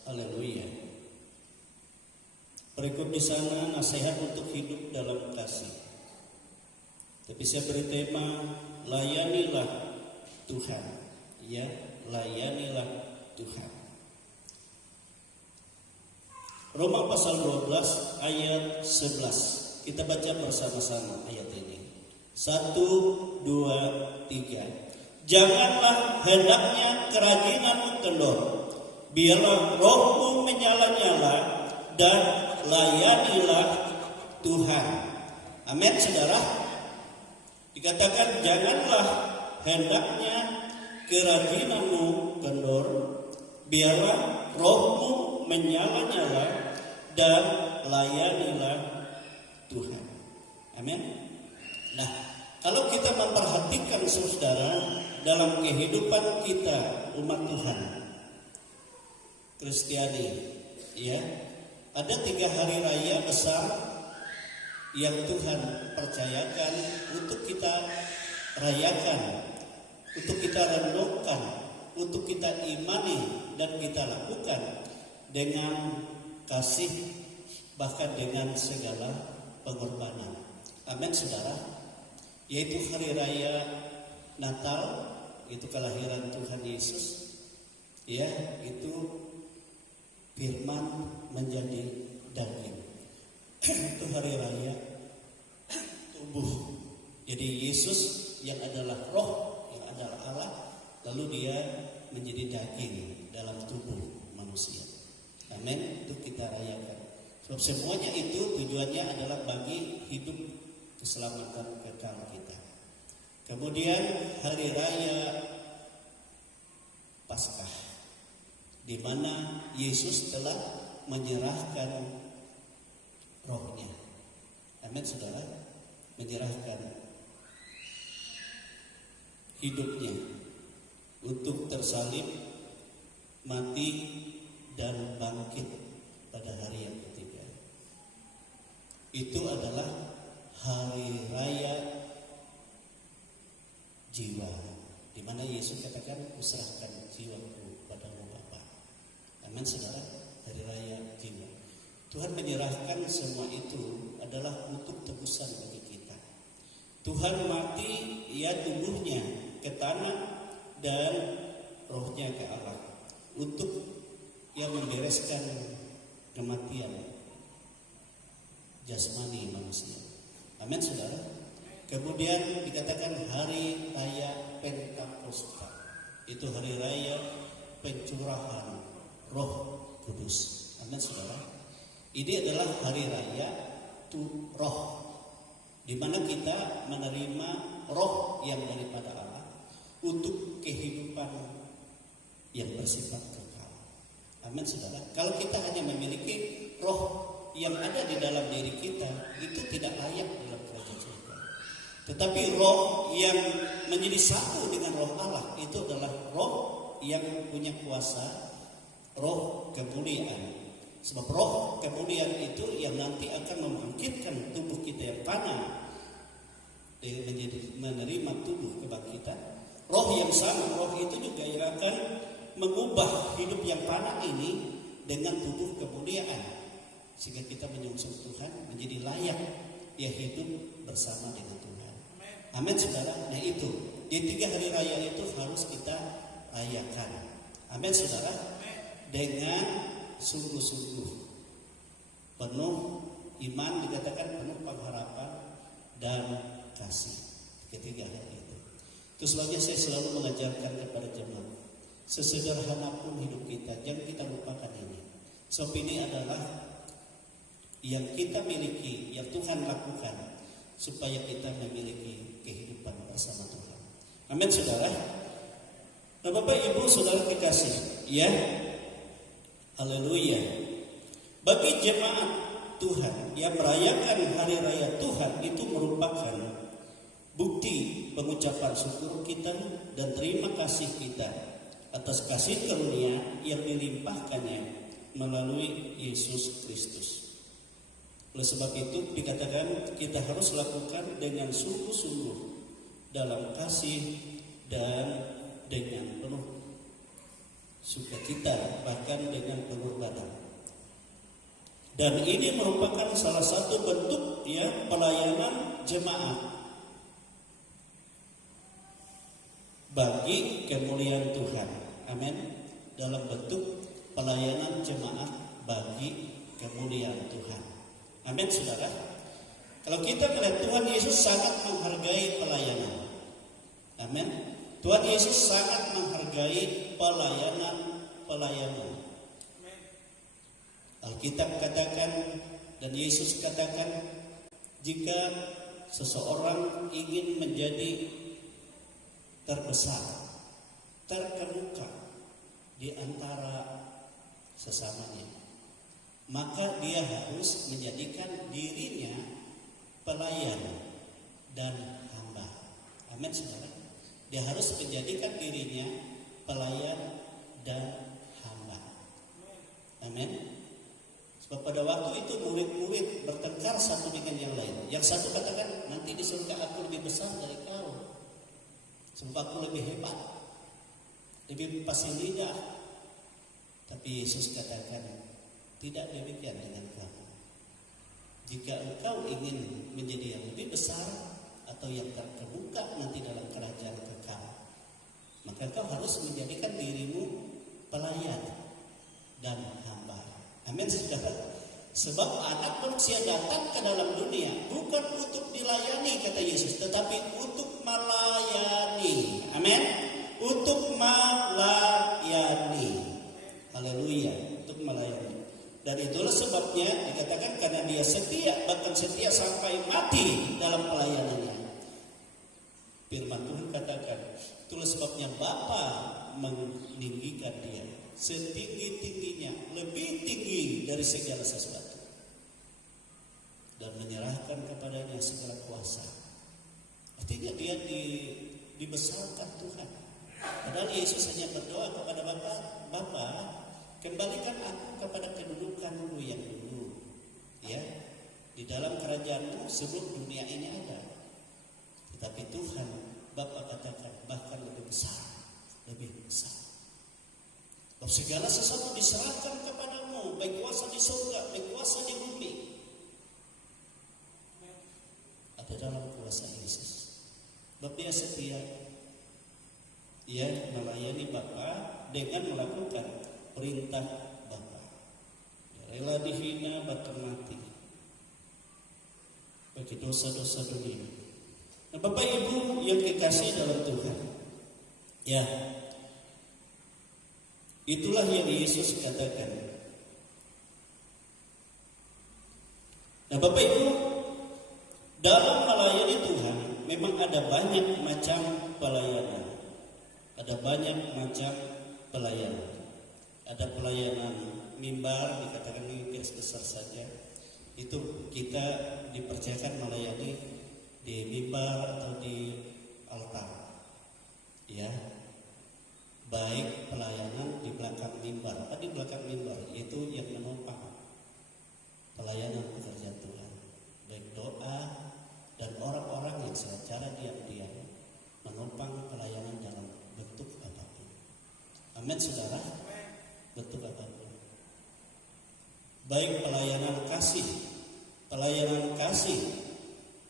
Haleluya. Berikut di sana nasihat untuk hidup dalam kasih. Tapi saya beri tema layanilah Tuhan. Ya, layanilah Tuhan. Roma pasal 12 ayat 11. Kita baca bersama-sama ayat ini. 1, 2, 3. Janganlah hendaknya kerajinanmu kendor. Biarlah rohmu menyala-nyala dan layanilah Tuhan. Amin saudara. Dikatakan janganlah hendaknya kerajinanmu kendor, biarlah rohmu menyala-nyala dan layanilah Tuhan. Amin. Nah, kalau kita memperhatikan saudara dalam kehidupan kita umat Tuhan Kristiani, ya, ada 3 hari raya besar yang Tuhan percayakan untuk kita rayakan, untuk kita renungkan, untuk kita imani dan kita lakukan dengan kasih, bahkan dengan segala pengorbanan. Amin saudara. Yaitu hari raya Natal, itu kelahiran Tuhan Yesus, ya, itu firman menjadi daging. Itu hari raya tubuh. Jadi Yesus yang adalah roh, yang adalah Allah, lalu dia menjadi daging dalam tubuh manusia. Amin. Itu kita rayakan. Sebab semuanya itu tujuannya adalah bagi hidup keselamatan kekal kita. Kemudian hari raya Paskah, di mana Yesus telah menyerahkan rohnya. Amin saudara, menyerahkan hidupnya untuk tersalib, mati, dan bangkit pada hari yang ketiga. Itu adalah hari raya jiwa, di mana Yesus katakan, "Kuserahkan jiwaku padamu Bapa." Amin saudara, hari raya jiwa. Tuhan menyerahkan semua itu adalah untuk tebusan bagi kita. Tuhan mati, ya, tubuhnya ke tanah dan rohnya ke Allah untuk yang membereskan kematian jasmani manusia. Amin saudara. Kemudian dikatakan hari raya Pentakosta, itu hari raya pencurahan Roh Kudus. Amin saudara. Ini adalah hari raya roh, di mana kita menerima roh yang daripada Allah untuk kehidupan yang bersifat kekal. Amin saudara. Kalau kita hanya memiliki roh yang ada di dalam diri kita, itu tidak layak dalam kerajaan surga. Tetapi roh yang menjadi satu dengan roh Allah, itu adalah roh yang punya kuasa, roh kemuliaan. Sebab roh kemuliaan itu yang nanti akan membangkitkan tubuh kita yang fana menjadi menerima tubuh kebangkitan. Roh yang sama, roh itu juga yang akan mengubah hidup yang fana ini dengan tubuh kemuliaan, sehingga kita menyongsong Tuhan menjadi layak ya hidup bersama dengan Tuhan. Amin saudara. Nah itu di 3 hari raya itu harus kita rayakan. Amin saudara. Dengan sungguh-sungguh penuh iman dikatakan penuh pengharapan dan kasih. Ketiga hal itu. Itu sebabnya saya selalu mengajarkan kepada jemaat, sesederhana pun hidup kita, jangan kita lupakan ini. Sebab ini adalah yang kita miliki, yang Tuhan lakukan supaya kita memiliki kehidupan bersama Tuhan. Amin, saudara. Nah, Bapak Ibu saudara kekasih, ya, haleluya. Bagi jemaat Tuhan yang merayakan hari raya Tuhan, itu merupakan bukti pengucapan syukur kita dan terima kasih kita atas kasih karunia yang dilimpahkannya melalui Yesus Kristus. Oleh sebab itu dikatakan kita harus lakukan dengan sungguh-sungguh dalam kasih dan dengan penuh sukacita, bahkan dengan pengorbanan. Dan ini merupakan salah satu bentuk pelayanan jemaat bagi kemuliaan Tuhan. Amin. Dalam bentuk pelayanan jemaat bagi kemuliaan Tuhan. Amin, saudara. Kalau kita melihat Tuhan Yesus sangat menghargai pelayanan. Amin. Tuhan Yesus sangat menghargai pelayanan. Alkitab katakan dan Yesus katakan, jika seseorang ingin menjadi terbesar, terkemuka di antara sesamanya, maka dia harus menjadikan dirinya pelayan dan hamba. Amin, saudara. Dia harus menjadikan dirinya pelayan dan hamba. Amin. Sebab pada waktu itu murid-murid bertengkar satu dengan yang lain. Yang satu katakan, nanti di surga aku lebih besar dari kau, sebab aku lebih hebat, lebih fasih lidah. Tapi Yesus katakan, tidak demikian dengan kamu. Jika engkau ingin menjadi yang lebih besar atau yang terkemuka nanti dalam kerajaan kekal, maka engkau harus menjadikan dirimu pelayan dan hamba. Amin, saudara. Sebab anak manusia datang ke dalam dunia bukan untuk dilayani, kata Yesus, tetapi untuk melayani. Amin. Untuk melayani. Haleluya. Untuk melayani. Dan itulah sebabnya dikatakan karena dia setia, bahkan setia sampai mati dalam pelayanannya. Firman Tuhan katakan, itulah sebabnya Bapa meninggikan dia setinggi-tingginya, lebih tinggi dari segala sesuatu, dan menyerahkan kepadanya segala kuasa. Artinya dia dibesarkan Tuhan. Padahal Yesus hanya berdoa kepada Bapa, kembalikan aku kepada kedudukanmu yang dulu, ya, di dalam kerajaanmu sebelum dunia ini ada. Tetapi Tuhan Bapa katakan bahkan lebih besar, lebih besar. Segala sesuatu diserahkan kepadamu, baik kuasa di surga, baik kuasa di bumi, ada dalam kuasa Yesus. Sebab dia setia, ia melayani Bapa dengan melakukan perintah Bapa. Dia rela dihina bahkan mati bagi dosa-dosa dunia. Nah, Bapak Ibu yang dikasihi dalam Tuhan, ya, itulah yang Yesus katakan. Nah, Bapak Ibu, dalam melayani Tuhan memang ada banyak macam pelayanan. Ada banyak macam pelayanan. Ada pelayanan mimbar, dikatakan ini garis besar saja. Itu kita dipercayakan melayani di mimbar atau di altar. Ya. Baik pelayanan di belakang mimbar, di belakang mimbar itu yang menopang pelayanan pekerjaan Tuhan, baik doa dan orang-orang yang secara diam-diam menopang pelayanan dalam bentuk apapun. Amin, saudara. Bentuk apapun, baik pelayanan kasih,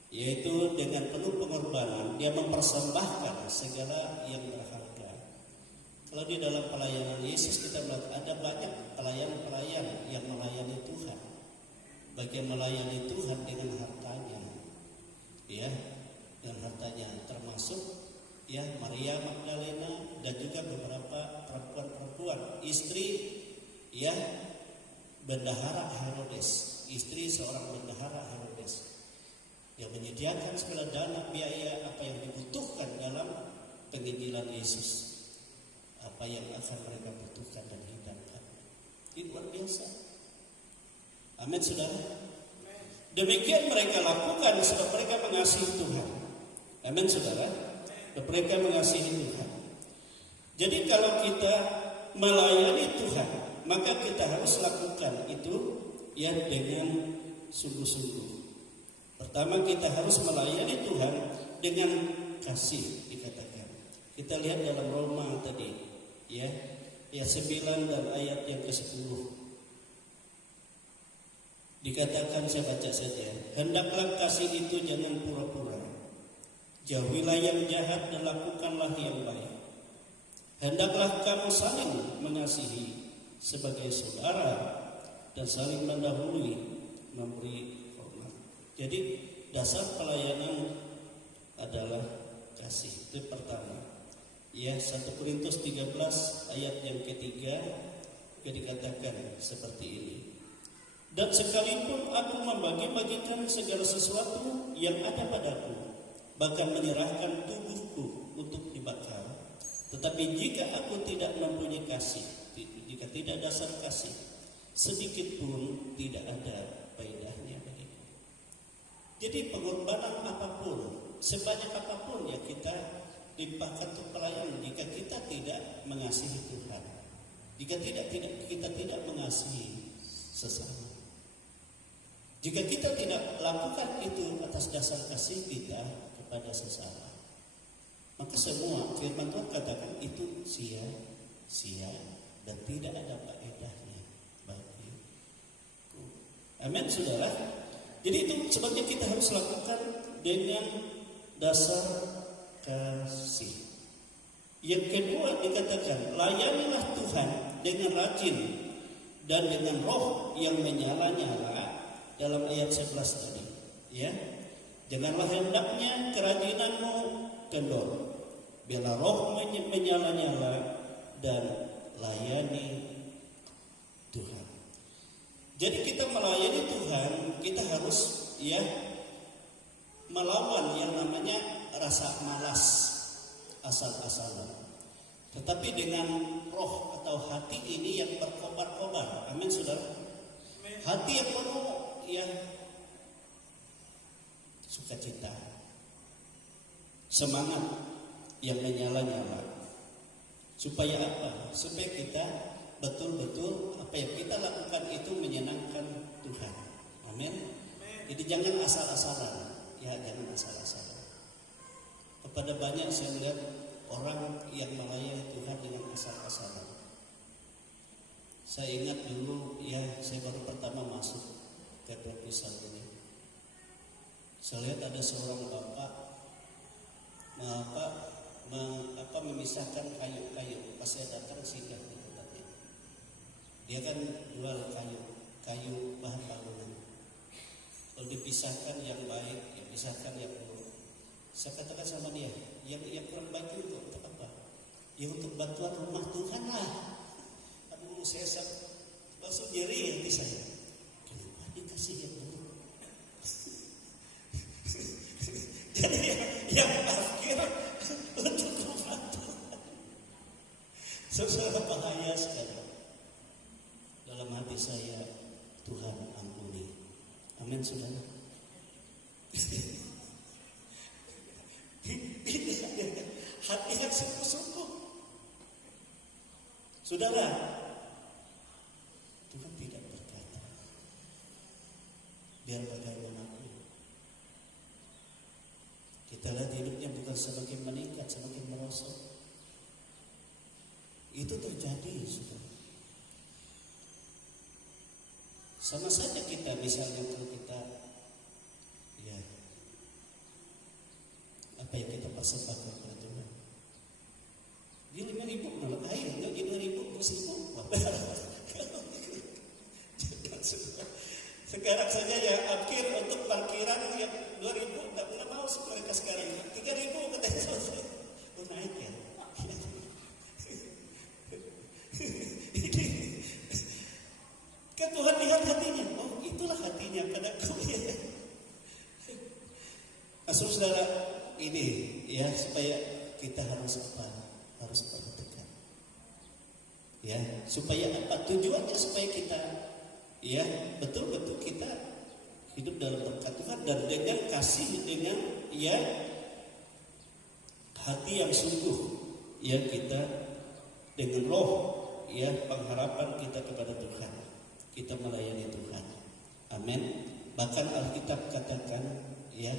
yaitu dengan penuh pengorbanan dia mempersembahkan segala yang berharga. Kalau di dalam pelayanan Yesus kita melihat ada banyak pelayan-pelayan yang melayani Tuhan, baik mereka melayani Tuhan dengan hartanya, ya, dengan hartanya, termasuk ya Maria Magdalena dan juga beberapa perempuan istri ya bendahara Herodes, istri seorang bendahara Herodes, yang menyediakan segala dana biaya apa yang dibutuhkan dalam penginjilan Yesus, apa yang akan mereka butuhkan dan hidangkan. Ini luar biasa. Amin, saudara. Demikian mereka lakukan sebab mereka mengasihi Tuhan. Amin, saudara. Dan mereka mengasihi Tuhan. Jadi kalau kita melayani Tuhan, maka kita harus lakukan itu ya dengan sungguh-sungguh. Pertama, kita harus melayani Tuhan dengan kasih, dikatakan. Kita lihat dalam Roma tadi, ya, ayat 9 dan ayat yang ke-10. Dikatakan, saya baca saja. Hendaklah kasih itu jangan pura-pura. Jauhilah yang jahat dan lakukanlah yang baik. Hendaklah kamu saling mengasihi sebagai saudara dan saling mendahului memberi hormat. Jadi dasar pelayanan adalah kasih. Itu pertama. Ya, 1 Korintus 13 ayat yang ketiga dikatakan seperti ini. Dan sekalipun aku membagi-bagikan segala sesuatu yang ada padaku, bahkan menyerahkan tubuhku untuk dibakar, tetapi jika aku tidak mempunyai kasih, jika tidak dasar kasih, sedikit pun tidak ada faedahnya bagiku. Jadi pengorbanan apapun, sebanyak apapun ya kita limpahkan untuk pelayanan, jika kita tidak mengasihi Tuhan, jika kita tidak mengasihi sesama, jika kita tidak lakukan itu atas dasar kasih kita kepada sesama, maka semua firman Tuhan katakan itu sia-sia dan tidak ada faedahnya bagiku. Amin, saudara. Jadi itu sebabnya kita harus lakukan dengan dasar kasih. Yang kedua dikatakan, layanilah Tuhan dengan rajin dan dengan roh yang menyala-nyala dalam ayat 11 tadi, ya. Janganlah hendaknya kerajinanmu kendor, biarlah roh menyala-nyala dan layani Tuhan. Jadi kita melayani Tuhan, kita harus ya melawan yang namanya rasa malas asal-asalan. Tetapi dengan roh atau hati ini yang berkobar-kobar. Amin, saudara. Hati yang penuh ya sukacita, semangat yang menyala-nyala. Supaya apa? Supaya kita betul-betul apa yang kita lakukan itu menyenangkan Tuhan. Amin. Jadi jangan asal-asalan, ya jangan asal-asalan. Kepada banyak saya lihat orang yang melayani Tuhan dengan asal-asalan. Saya ingat dulu ya, saya baru pertama masuk ke perpisahan ini. Saya lihat ada seorang bapak memisahkan kayu-kayu. Pas saya datang singgah di tempatnya. Dia kan jual kayu bahan bangunan. Kalau dipisahkan yang baik, ya pisahkan yang buruk. Saya katakan sama dia, yang kurang baik itu untuk apa? Ya untuk bantuan rumah Tuhan lah. Aduh, saya langsung jeri hati saya. Kenapa dikasih yang buruk? Jadi yang akhir untuk rumah Tuhan. Sesuatu bahaya sekali. Dalam hati saya, Tuhan ampuni. Amin, saudara. Hati yang sungguh-sungguh. Saudara, Tuhan tidak berkata, biar bagaimanapun. Kita lihat hidupnya bukan semakin meningkat, semakin merosot. Itu terjadi, saudara. Sama saja kita, misalnya kalau kita ya apa yang kita persembahkan kepada Tuhan. Dia 5.000 malah air, enggak 5.000 terus 1.000. Sekarang saja ya akhir untuk parkiran yang 2.000 nggak mau mereka sekarang 3.000 katanya selesai. Oh naik ya. Ini kan Tuhan lihat hatinya. Oh itulah hatinya padaku ya. Nah, saudara ini ya supaya kita harus apa? Harus perhatikan. Ya supaya apa? Tujuannya supaya kita ya betul-betul kita hidup dalam berkat Tuhan dan dengan kasih dengan ya hati yang sungguh ya kita dengan roh ya pengharapan kita kepada Tuhan kita melayani Tuhan. Amin. Bahkan Alkitab katakan ya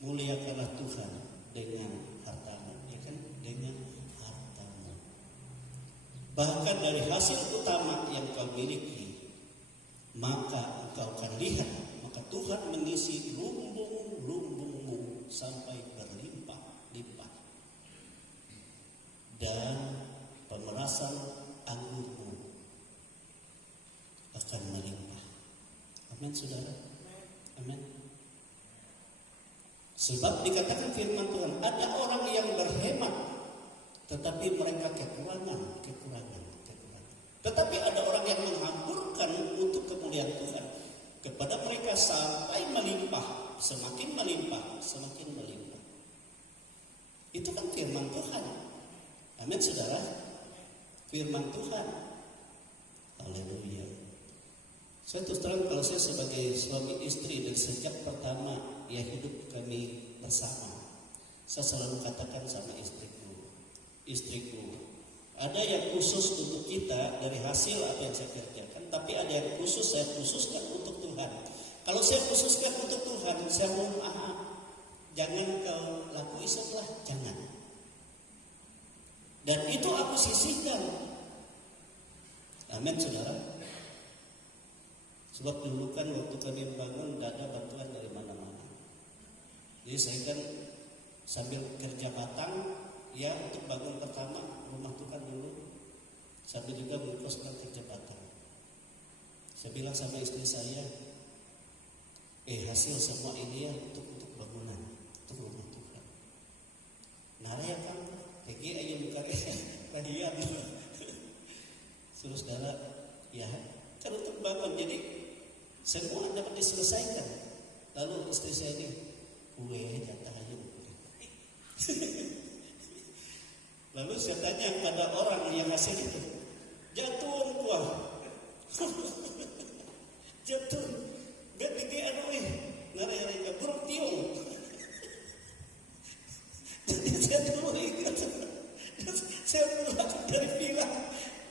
muliakanlah Tuhan dengan hartamu ya kan dengan hartamu. Bahkan dari hasil utama yang kau miliki maka engkau akan lihat maka Tuhan mengisi lumbung-lumbungmu sampai berlimpah-limpah dan pemerasan anggurmu akan melimpah. Amin saudara. Amin. Sebab dikatakan firman Tuhan ada orang yang berhemat tetapi mereka kekurangan. Tetapi ada orang yang menghamburkan untuk kemuliaan Tuhan kepada mereka sampai melimpah, semakin melimpah. Itu kan firman Tuhan. Amin saudara. Firman Tuhan. Haleluya. Saya terus terang kalau saya sebagai suami istri dari sejak pertama ya hidup kami bersama, saya selalu katakan sama istriku, ada yang khusus untuk kita dari hasil apa yang saya kerjakan, tapi ada yang khusus saya khususkan untuk Tuhan. Kalau saya khususkan untuk Tuhan, saya mohon maaf, jangan kau lakukan sebelah, jangan. Dan itu aku sisihkan. Amin saudara. Sebab dulu kan waktu kami bangun tidak ada bantuan dari mana-mana. Jadi saya kan sambil kerja batang ya untuk bangun pertama rumah Tuhan dulu, sambil juga mengkoskan kerja batang. Saya bilang sama istri saya, hasil semua ini ya untuk bangunan, untuk rumah Tuhan. Nara ya kan, pergi aja buka radian. Saudara, ya kan untuk bangun jadi semua dapat diselesaikan. Lalu istri saya ini, kue jatah aja. Lalu saya tanya pada orang yang hasil itu, jatuh kuah, jatuh, gak dikian nara buruk tiung. Jadi saya dulu ingat, saya pulang dari villa,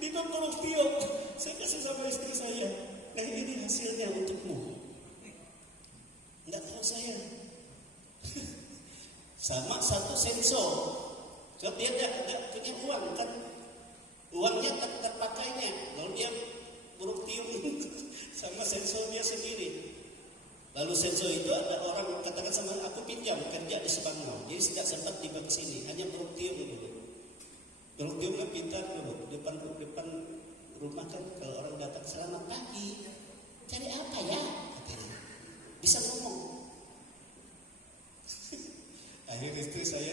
di buruk tiung, saya kasih sama istri saya, nah ini hasilnya untukmu. Enggak tahu saya, sama satu sensor. Sebab dia tidak punya uang kan, uangnya tak terpakainya, lalu dia buruk tiung sama sensor dia sendiri. Lalu sensor itu ada orang katakan sama aku pinjam kerja di Sebangau, jadi tidak sempat tiba ke sini, hanya buruk tiung dulu. Buruk tiungnya pintar dulu, depan rumah kan kalau orang datang selamat pagi, cari apa ya? Katanya. Bisa ngomong. Akhirnya istri saya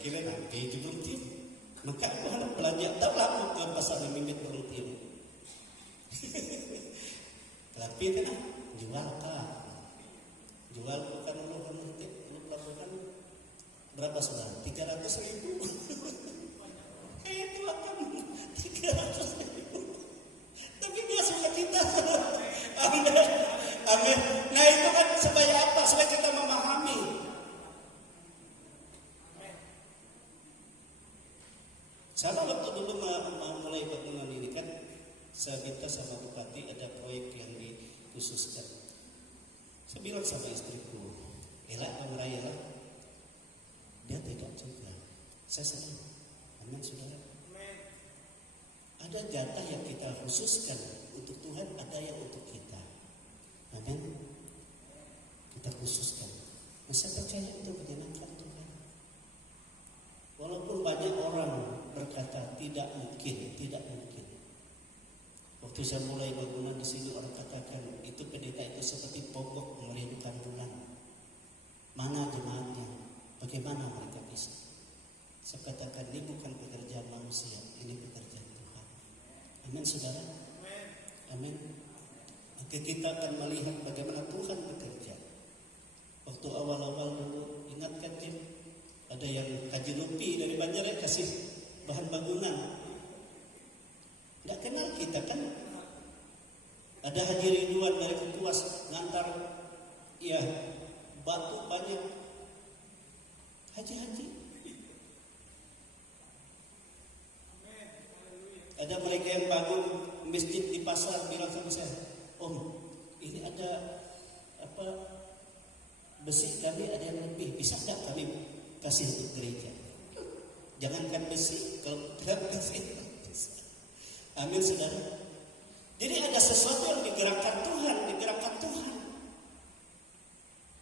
kira nanti itu berhenti. Maka aku harus belanja. Tak lama ke pasar mimit berhenti. Tapi kan jual kah? Jual bukan berhenti. Lakukan berapa saudara? 300.000. Itu akan 300.000. Tapi dia suka kita. Amin. Amin. Nah itu kan supaya apa? Supaya kita memahami. Sama waktu dulu mulai bangunan ini kan, saya minta sama bupati ada proyek yang dikhususkan. Saya bilang sama istriku, Bang Raya lah. Dia tidak juga. Saya senang. Amin saudara. Ada jatah yang kita khususkan untuk Tuhan, ada yang untuk kita. Amin. Kita khususkan. Nah, saya percaya itu menyenangkan Tuhan. Walaupun banyak orang berkata tidak mungkin. Waktu saya mulai bangunan di sini orang katakan itu pendeta itu seperti pokok merindukan bulan. Mana jemaatnya? Bagaimana mereka bisa? Saya katakan ini bukan pekerjaan manusia, ini pekerjaan Tuhan. Amin saudara. Amin. Nanti kita akan melihat bagaimana Tuhan bekerja. Waktu awal-awal dulu ingatkan Jim, ada yang Haji Lupi dari Banjar kasih bahan bangunan. Tidak kenal kita kan. Ada Haji Ridwan dari Kepuas ngantar ya batu banyak. Haji-haji. Ada mereka yang bangun masjid di pasar bilang sama saya, Om, ini ada besi kami ada yang lebih, bisa tidak kami kasih untuk gereja? Jangankan besi, kalau tidak besi. Amin saudara. Jadi ada sesuatu yang digerakkan Tuhan.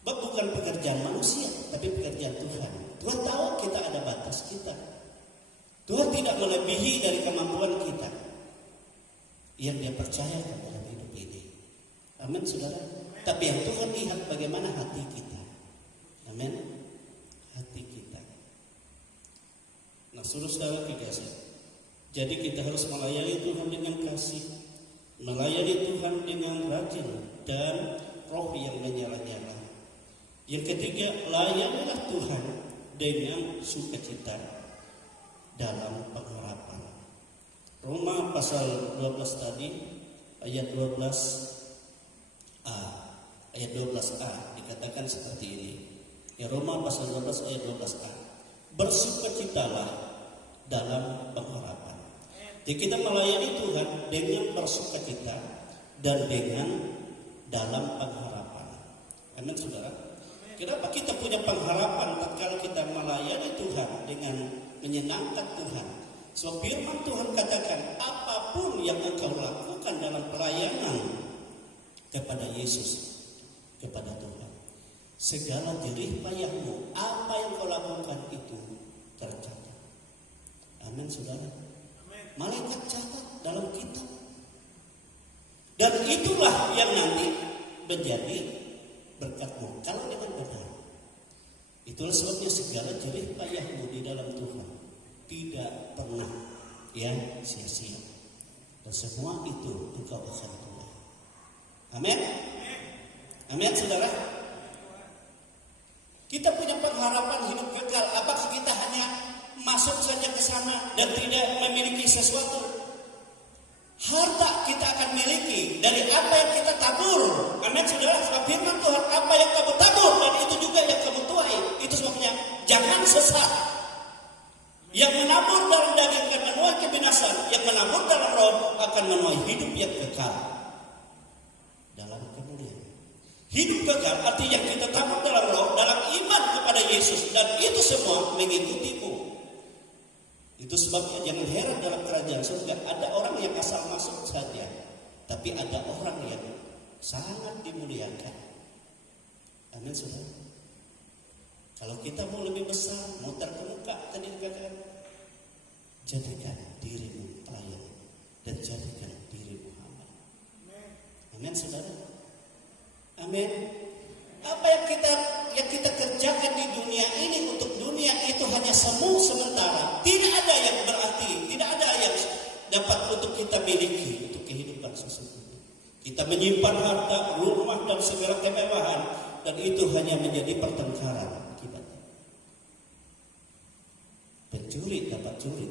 Bukan pekerjaan manusia, tapi pekerjaan Tuhan. Tuhan tahu kita ada batas kita. Tuhan tidak melebihi dari kemampuan kita yang Dia percayakan dalam hidup ini. Amin saudara. Tapi yang Tuhan lihat bagaimana hati kita. Amin. Hati kita. Nah, saudara kekasih. Jadi kita harus melayani Tuhan dengan kasih, melayani Tuhan dengan rajin dan roh yang menyala-nyala. Yang ketiga, layanilah Tuhan dengan sukacita dalam pengharapan. Roma pasal 12 tadi ayat 12a. Ayat 12a dikatakan seperti ini. Ya, Roma pasal 12 ayat 12a. Bersukacitalah dalam pengharapan. Jadi kita melayani Tuhan dengan bersukacita dan dengan dalam pengharapan. Amin saudara. Kenapa kita punya pengharapan tatkala kita melayani Tuhan dengan menyenangkan Tuhan? Sebab firman Tuhan katakan, apapun yang engkau lakukan dalam pelayanan kepada Yesus, kepada Tuhan, segala jerih payahmu, apa yang kau lakukan itu tercatat. Amin saudara. Malaikat catat dalam kitab. Dan itulah yang nanti menjadi berkatmu kalau dengan benar. Itulah sebabnya segala jerih payahmu di dalam Tuhan tidak pernah yang sia-sia. Dan semua itu engkau akan tuai. Amin. Amin saudara. Kita punya pengharapan hidup kekal. Apakah kita hanya masuk saja ke sana dan tidak memiliki sesuatu? Harta kita akan miliki dari apa yang kita tabur. Amin saudara. Sebab firman Tuhan, apa yang kamu tabur dan itu juga yang kamu tuai. Itu sebabnya jangan sesat. Yang menabur dalam daging akan menuai kebinasan, yang menabur dalam roh akan menuai hidup yang kekal dalam kemuliaan. Hidup kekal artinya kita tabur dalam roh, dalam iman kepada Yesus, dan itu semua mengikutimu. Itu sebabnya jangan heran dalam kerajaan surga ada orang yang asal masuk saja, tapi ada orang yang sangat dimuliakan. Amin saudara. Kalau kita mau lebih besar, mau terkemuka, tadi dikatakan, jadikan dirimu pelayan dan jadikan dirimu hamba. Amin saudara. Amin. Apa yang kita kerjakan di dunia ini untuk dunia itu hanya semu sementara. Tidak ada yang berarti, tidak ada yang dapat untuk kita miliki untuk kehidupan sesungguhnya. Kita menyimpan harta, rumah dan segala kemewahan, dan itu hanya menjadi pertengkaran akibatnya. Pencuri dapat curi,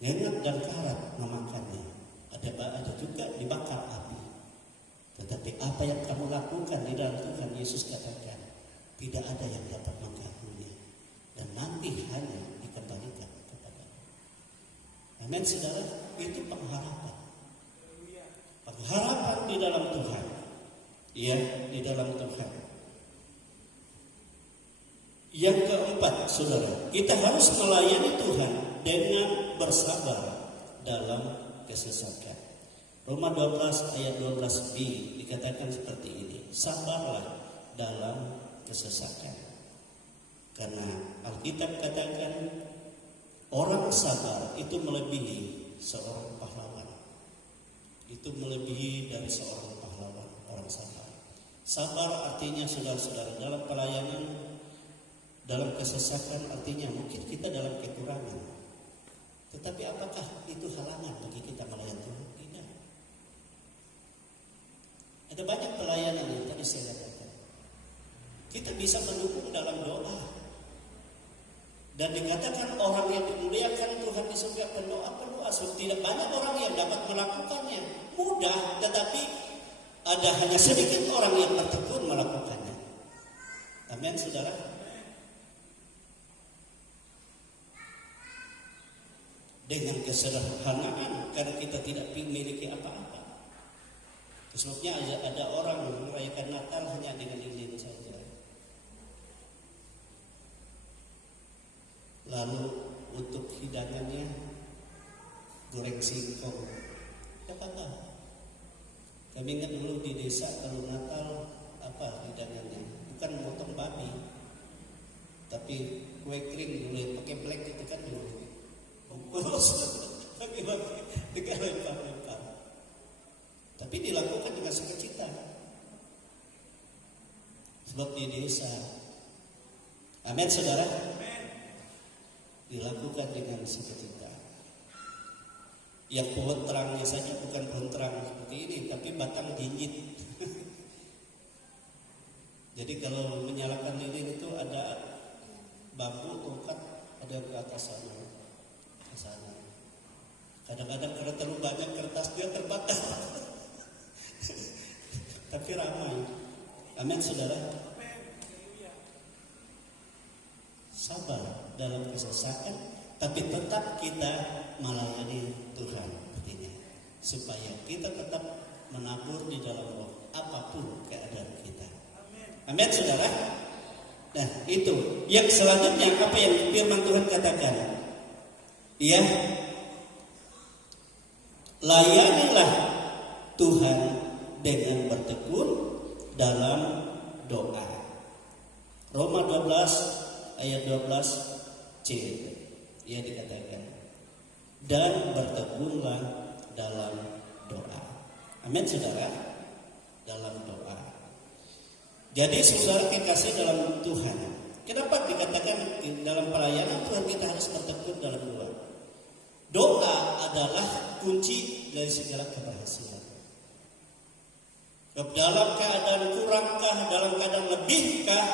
ngengat dan karat memakannya. Ada juga dibakar api. Tetapi apa yang kamu lakukan di dalam Tuhan, Yesus katakan, tidak ada yang dapat mengganggunya. Dan nanti hanya dikembalikan kepada Allah. Amin saudara, itu pengharapan. Pengharapan di dalam Tuhan. Ya, di dalam Tuhan. Yang keempat, saudara, kita harus melayani Tuhan dengan bersabar dalam kesesakan. Roma 12 ayat 12b dikatakan seperti ini. Sabarlah dalam kesesakan. Karena Alkitab katakan orang sabar itu melebihi seorang pahlawan. itu melebihi dari seorang pahlawan, orang sabar. Sabar artinya saudara-saudara dalam pelayanan, dalam kesesakan artinya mungkin kita dalam kekurangan. Tetapi apakah itu halangan bagi kita melayani Tuhan? Tidak. Ada banyak pelayanan yang tadi saya katakan. Kita bisa mendukung dalam doa. Dan dikatakan orang yang dimuliakan Tuhan di surga berdoa. Tidak banyak orang yang dapat melakukannya. Mudah, tetapi ada hanya sedikit orang yang bertekun melakukannya. Amin, saudara. Dengan kesederhanaan, karena kita tidak memiliki apa-apa. Sebabnya ada orang merayakan Natal hanya dengan lilin saja. Lalu untuk hidangannya goreng singkong. Apa? Kami ingat dulu di desa kalau Natal apa hidangannya? Bukan motong babi, tapi kue kering dulu yang pakai black itu kan dulu. Bungkus, kami dengan lempar-lempar. Tapi dilakukan dengan sukacita. Sebab di desa, amin saudara. Dilakukan dengan sukacita. Yang pohon terangnya saja bukan pohon terang seperti ini, tapi batang jinjit. Jadi kalau menyalakan lilin itu ada bambu, tongkat, ada yang ke atas sana. Kadang-kadang karena terlalu banyak kertas dia terbakar. Tapi ramai. Amin saudara. Sabar dalam kesesakan, tapi tetap kita melayani Tuhan artinya, supaya kita tetap menabur di dalam roh apapun keadaan kita. Amin saudara. Nah itu yang selanjutnya apa yang firman Tuhan katakan? Ya, layanilah Tuhan dengan bertekun dalam doa. Roma 12 ayat 12c ia dikatakan, dan bertekunlah dalam doa. Amin saudara, dalam doa. Jadi saudara kekasih dalam Tuhan, kenapa dikatakan dalam pelayanan Tuhan kita harus bertekun dalam doa? Doa adalah kunci dari segala keberhasilan. Dalam keadaan kurangkah, dalam keadaan lebihkah,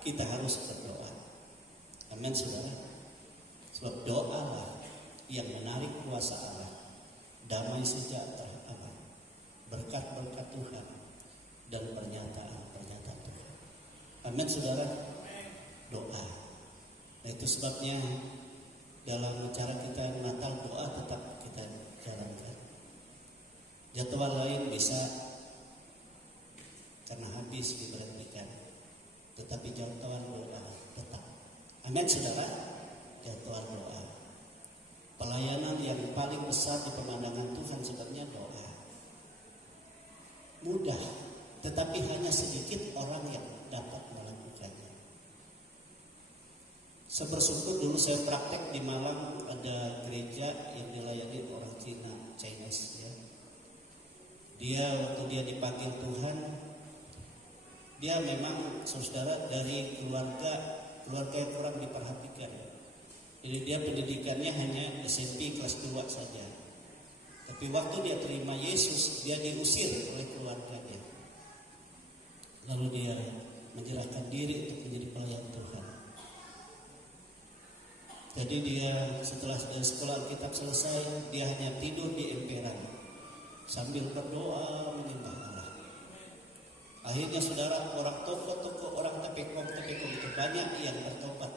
kita harus berdoa. Amin saudara. Sebab doa lah yang menarik kuasa Allah, damai sejahtera Allah, berkat-berkat Tuhan, dan pernyataan-pernyataan Tuhan. Amin saudara. Doa. Nah itu sebabnya dalam acara kita Natal doa tetap kita jalankan. Jadwal lain bisa karena habis diberhentikan, tetapi jadwal doa tetap. Amin saudara. Jadwal doa. Pelayanan yang paling besar di pemandangan Tuhan sebenarnya doa. Mudah, tetapi hanya sedikit orang yang dapat melakukannya. Sebersyukur dulu saya praktek di Malang, ada gereja yang dilayani orang Chinese ya. Dia waktu dia dipanggil Tuhan, dia memang saudara dari keluarga yang kurang diperhatikan. Jadi dia pendidikannya hanya SMP kelas 2 saja. Tapi waktu dia terima Yesus, dia diusir oleh keluarganya. Lalu dia menyerahkan diri untuk menjadi pelayan Tuhan. Jadi dia setelah sekolah Alkitab selesai, dia hanya tidur di emperan sambil berdoa menyembah Allah. Akhirnya saudara, orang toko-toko, orang tepekong itu banyak yang bertobat.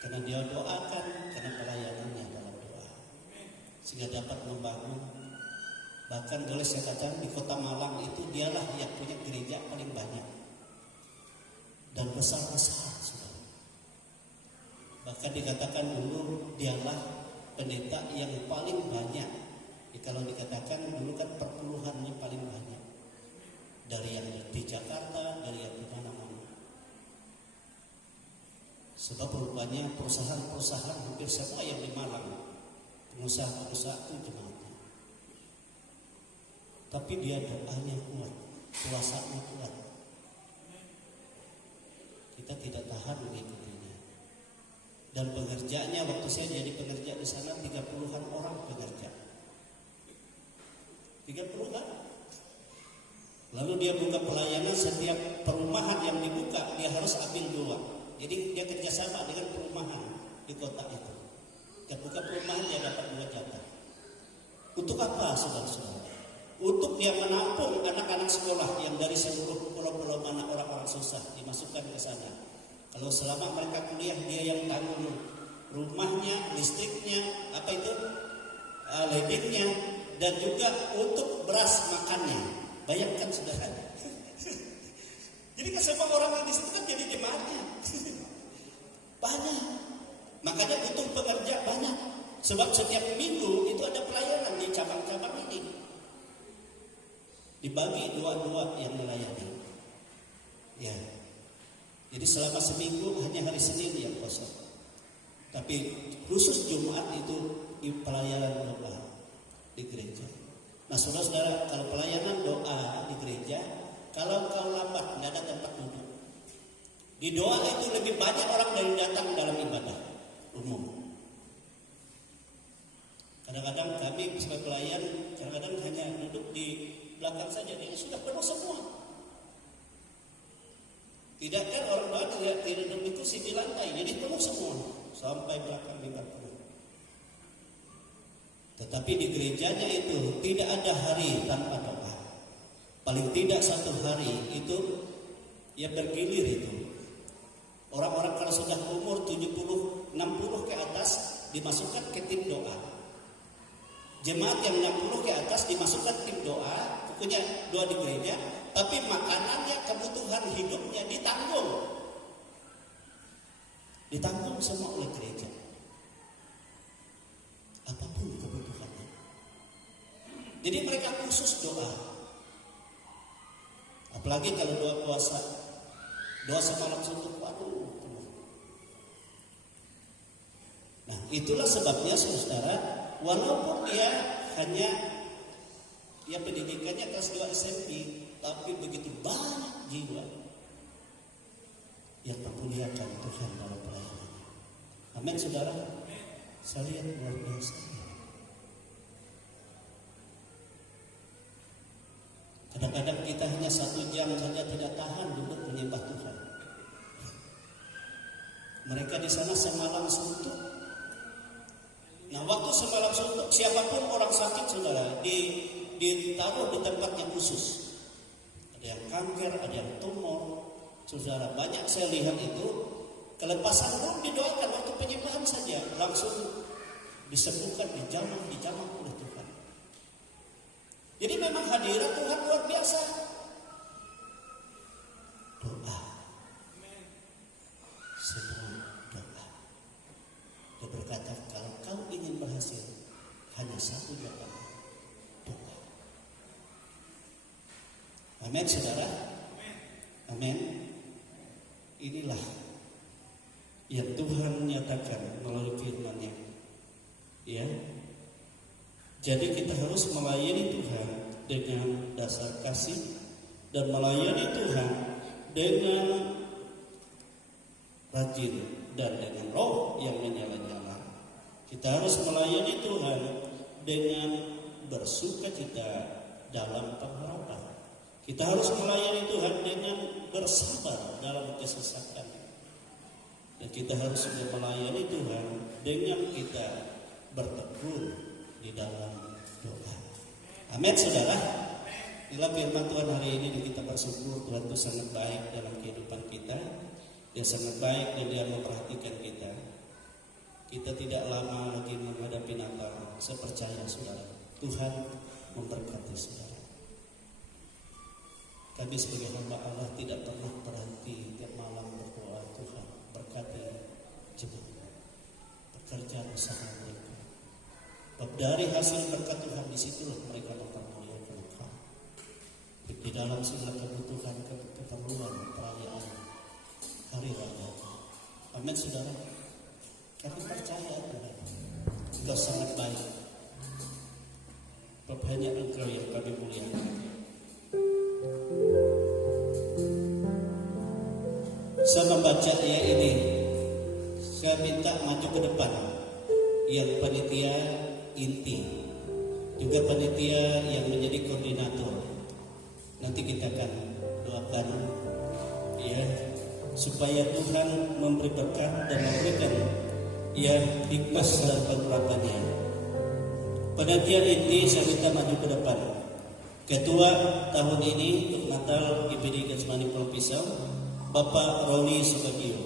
Karena dia doakan, karena pelayanannya dalam doa, sehingga dapat membangun. Bahkan boleh saya katakan di kota Malang itu dialah yang punya gereja paling banyak dan besar-besar saudara. Bahkan dikatakan dulu dialah pendeta yang paling banyak. Kalau dikatakan dulu kan perpuluhannya paling banyak dari yang di Jakarta, dari yang di mana-mana. Sebab rupanya perusahaan-perusahaan hampir semua yang di Malang, pengusaha-pengusaha itu jemaatnya. tapi dia doanya kuat, puasanya kuat. Kita tidak tahan mengikutinya. Dan pengerjanya, waktu saya jadi pengerja di sana 30-an orang pengerja. 30-an. Lalu dia buka pelayanan, setiap perumahan yang dibuka dia harus ambil 2. Jadi dia kerjasama dengan perumahan di kota itu. Dia buka perumahan dia dapat 2 jatah. Untuk apa, saudara-saudara? Untuk dia menampung anak-anak sekolah yang dari seluruh pulau-pulau mana orang-orang susah dimasukkan ke sana. Kalau selama mereka kuliah dia yang tanggung rumahnya, listriknya, ledingnya, dan juga untuk beras makannya. Bayangkan saudara. Jadi kan semua orang yang di situ kan jadi jemaatnya. Banyak. Makanya butuh pekerja banyak. Sebab setiap minggu itu ada pelayanan di cabang-cabang ini. Dibagi 2 yang melayani. Ya. Jadi selama seminggu hanya hari Senin yang kosong. Tapi khusus Jumat itu di pelayanan doa di gereja. Nah saudara-saudara, kalau pelayanan doa di gereja, kalau kau lambat tidak ada tempat duduk. Di doa itu lebih banyak orang dari datang dalam ibadah umum. Kadang-kadang kami sebagai pelayan, kadang-kadang hanya duduk di belakang saja, ini sudah penuh semua. Tidak kan orang doa tidak duduk di kursi di lantai, jadi penuh semua sampai belakang mimbar penuh. Tetapi di gerejanya itu tidak ada hari tanpa doa. Paling tidak 1 hari itu ya bergilir itu. Orang-orang kalau sudah umur 70, 60 ke atas dimasukkan ke tim doa. Jemaat yang 60 ke atas dimasukkan tim doa, pokoknya doa di gereja, tapi makanannya, kebutuhan hidupnya ditanggung. Ditanggung semua oleh gereja. Apapun kebutuhannya. Jadi mereka khusus doa. Apalagi kalau doa puasa, doa semalam suntuk, waduh. Nah itulah sebabnya saudara, walaupun dia hanya pendidikannya kelas 2 SMP, tapi begitu banyak jiwa yang memuliakan Tuhan dalam pelayanan. Amin saudara. Saya lihat luar biasa. Kadang-kadang kita hanya 1 jam saja tidak tahan duduk menyembah Tuhan. Mereka di sana semalam suntuk. Nah waktu semalam suntuk, siapapun orang sakit saudara ditaruh di tempat yang khusus. Ada yang kanker, ada yang tumor. Saudara, banyak saya lihat itu kelepasan roh didoakan waktu penyembahan saja langsung disembuhkan, dijamah oleh Tuhan. Jadi memang hadirat Tuhan luar biasa. Doa. Semua doa. Dia berkata kalau kau ingin berhasil hanya 1 jawaban, doa. Amin saudara. Amin. Inilah yang Tuhan nyatakan melalui firman-Nya. Ya. Jadi kita harus melayani Tuhan dengan dasar kasih dan melayani Tuhan dengan rajin dan dengan roh yang menyala-nyala. Kita harus melayani Tuhan dengan bersukacita dalam pengharapan. Kita harus melayani Tuhan dengan bersabar dalam kesesakan. Dan kita harus juga melayani Tuhan dengan kita bertekun di dalam doa. Amin saudara. Inilah firman Tuhan hari ini dan kita bersyukur Tuhan itu sangat baik dalam kehidupan kita. Dia sangat baik dan Dia memperhatikan kita. Kita tidak lama lagi menghadapi Natal. Saya percaya saudara, Tuhan memberkati saudara. Kami sebagai hamba Allah tidak pernah berhenti tiap malam berdoa, Tuhan berkati jemaat, pekerjaan usaha mereka. Dari hasil berkat Tuhan disitulah mereka mempermuliakan Engkau. Di dalam segala kebutuhan, keperluan, perayaan hari raya. Amin saudara. Kami percaya Tuhan, Engkau sangat baik. Banyak Engkau yang kami muliakan. Saya membaca ayat ini, saya minta maju ke depan yang panitia inti, juga panitia yang menjadi koordinator. Nanti kita akan doakan ya supaya Tuhan memberi berkat dan memberikan ya hikmah dan penerapannya. Panitia inti saya minta maju ke depan. Ketua tahun ini untuk Natal GPD Getsemani Pulau Pisau, Bapak Roni Subagio.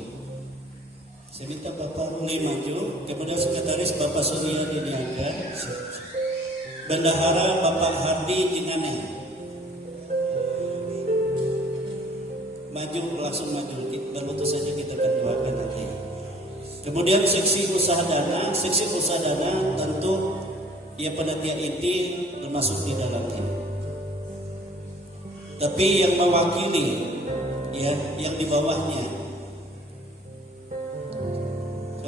Saya minta Bapak Roni maju. Kemudian sekretaris Bapak Surya Diniaga, Bendahara Bapak Hardi Jinganan. Maju, langsung maju. Lalu itu saja kita akan doakan nanti. Kemudian seksi usaha dana tentu ya panitia inti termasuk di dalamnya. Tapi yang mewakili ya yang di bawahnya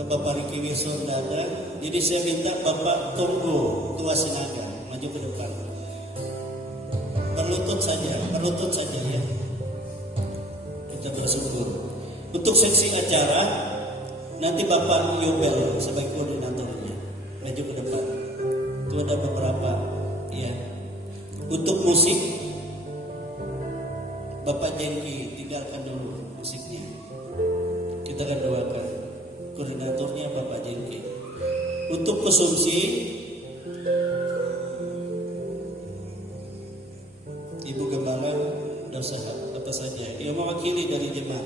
Bapak Riki Wison datang. Jadi saya minta Bapak Tunggu Tua Sinaga maju ke depan. Berlutut saja ya. Kita bersyukur. Untuk seksi acara nanti Bapak Yobel sebagai koordinatornya maju ke depan. Itu ada beberapa ya. Untuk musik Bapak Jengki tinggalkan dulu musiknya. Kita akan doakan koordinatornya Bapak Jengki. Untuk konsumsi Ibu Gembala dosa apa saja yang mewakili dari jemaat.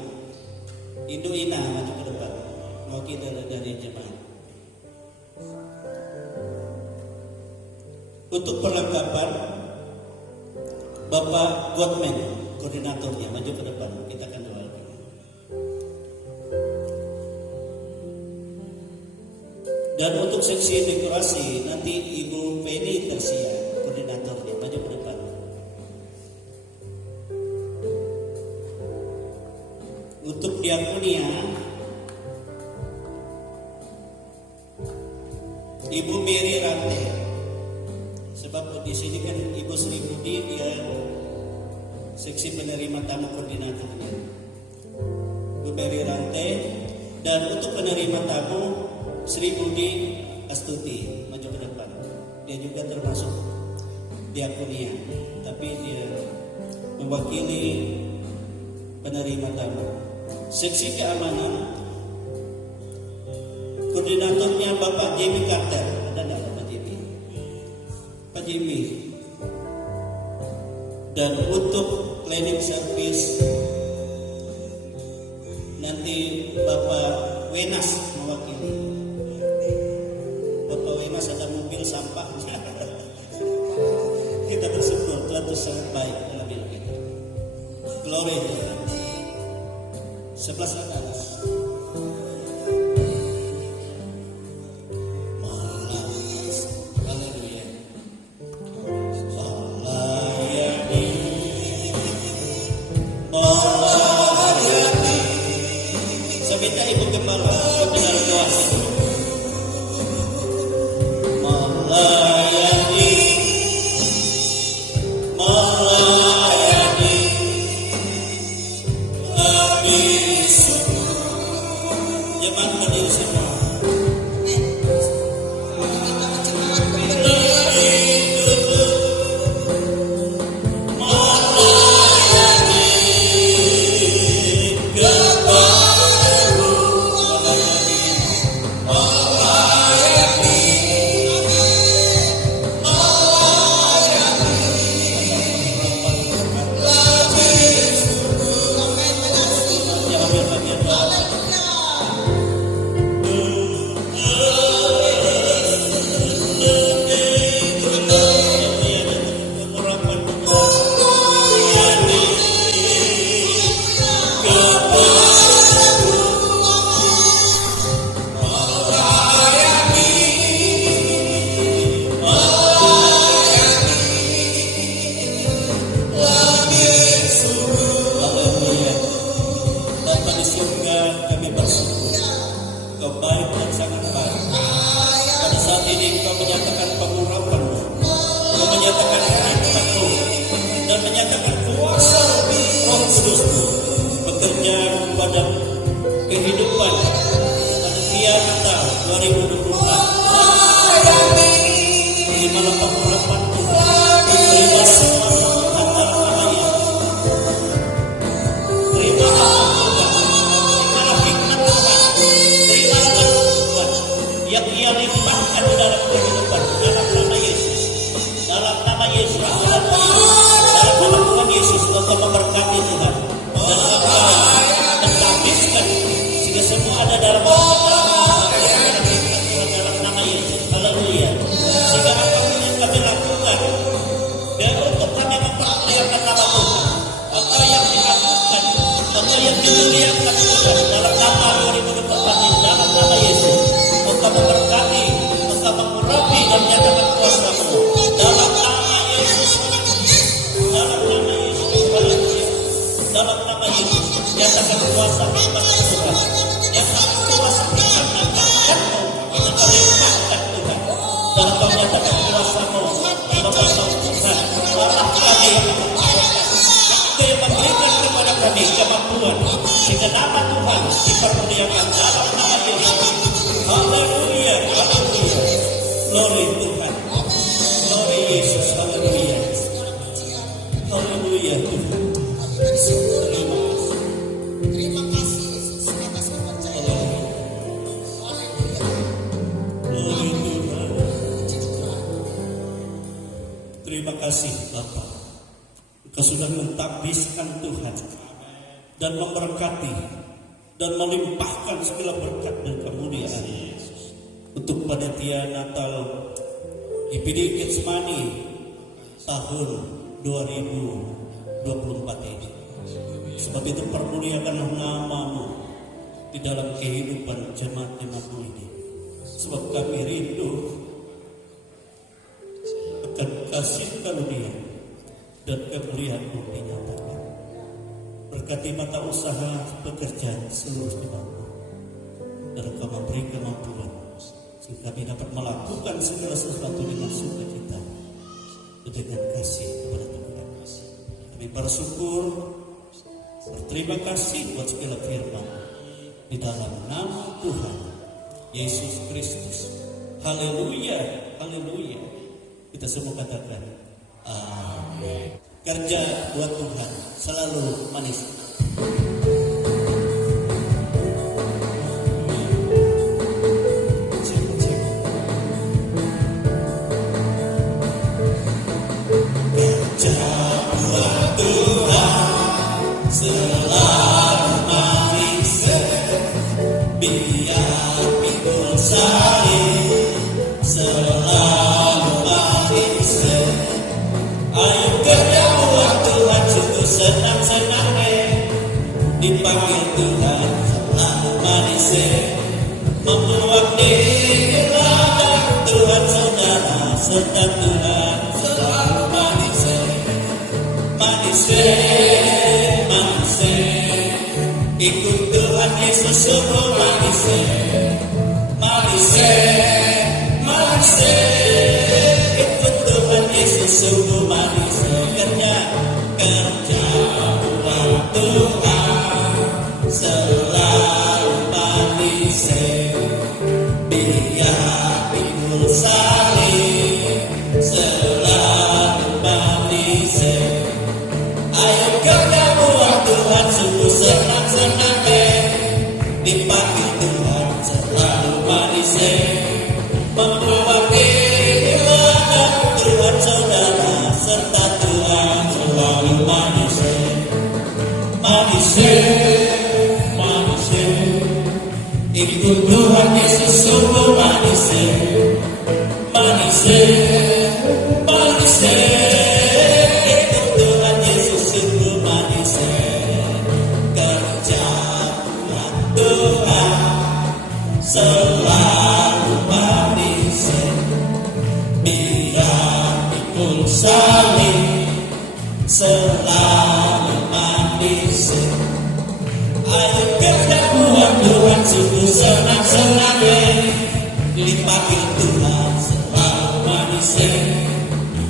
Indo Ina maju ke depan mewakili dari jemaat. Untuk perlengkapan Bapak Godman koordinatornya maju ke depan, kita akan doakan. Dan untuk seksi dekorasi nanti Ibu Penny Tersia koordinatornya maju ke depan. Untuk diakonia Ibu Mary Rante, sebab di sini kan Ibu Sri Budi dia seksi penerima tamu koordinatornya Bu Mary Rante. Dan untuk penerima tamu Sri Budi Astuti maju ke depan. Dia juga termasuk diakonia, tapi dia mewakili penerima tamu. Seksi keamanan koordinatornya Bapak Jimmy Carter. Ada enggak Bapak Jimmy? Pak Jimmy. Dan untuk cleaning service nanti Bapak Wenas mewakili. Bapak Wenas ada mobil sampah. Kita bersyukur Tuhan itu sangat baik dalam hidup kita. Glory to God. 11 ke atas. yang dimuliakan Tuhan dalam nama 2024 ini, dalam nama Yesus. Engkau memberkati, engkau mengurapi dan menyatakan kuasa-Mu dalam nama Yesus. Dalam nama Yesus, haleluya. Dalam nama Yesus, nyatakan kuasa firman Tuhan. Nyatakan kuasa firman angkatkan-Mu, kita melimpahkan Tuhan. Dan Engkau menyatakan kuasa-Mu, membantu Tuhan. Allah kami yang mempercayakan, Engkau yang memberikan kepada kami kemampuan, sehingga nama Tuhan dipermuliakan dalam nama Yesus. Haleluya, haleluya. Glory Tuhan. Glory Yesus, haleluya. Haleluya Tuhan. Terima kasih Yesus atas kepercayaan. Haleluya. Glory Tuhan. Puji Tuhan. Terima kasih Bapa. Engkau sudah mentakbiskan Tuhan dan memberkati dan melimpahkan segala berkat dan kemuliaan untuk panitia Natal IPD Getsemani tahun 2024 ini. Sebab itu permuliakanlah nama-Mu di dalam kehidupan jemaat-jemaat-Mu ini. Sebab kami rindu akan kasih karunia dan kemuliaan-Mu dinyatakan. Berkati mata usaha pekerjaan seluruh jemaat-Mu, dan Engkau memberi kemampuan sehingga kami dapat melakukan segala sesuatu dengan sukacita dan dengan kasih kepada Tuhan. Kami bersyukur, berterima kasih buat segala firman di dalam nama Tuhan Yesus Kristus. Haleluya, haleluya. Kita semua katakan amin. Kerja buat Tuhan selalu manis. Kerja buat Tuhan selalu manis. Biar pikul salib selalu manis. Ayo kerja buat Tuhan sungguh senang-senangnya. Dipanggil Tuhan selalu manis. Membuat diri ladang Tuhan saudara, serta Tuhan selalu manis. Manis, manis. Ikut Tuhan Yesus sungguh manis. Manis, manis. Ikut Tuhan Yesus sungguh manis. Kerja buat Tuhan selalu manis. Biar pikul salib selalu manis. Ayo kerja buat Tuhan sungguh senang-senangnya. Dipanggil Tuhan selalu manis. Membuat diri ladang Tuhan saudara, serta Tuhan selalu manis. Manis, manis. Ikut Tuhan Yesus sungguh manis. Manis, manis. Ikut Tuhan Yesus sungguh manis. Kerja buat Tuhan selalu manis. Biar pikul salib selalu manis. Ayo kerja buat Tuhan sungguh senang-senangnya. Dipanggil Tuhan selalu manis.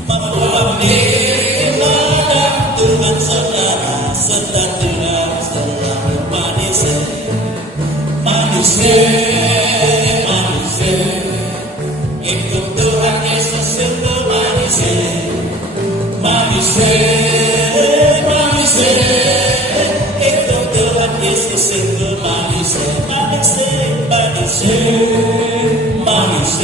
Membuat diri ladang Tuhan saudara, serta Tuhan selalu manis. Manis, manis. Ikut Tuhan Yesus sungguh manis. Manis, manis. Ikut Tuhan Yesus sungguh manis. Manis, manis. Manis.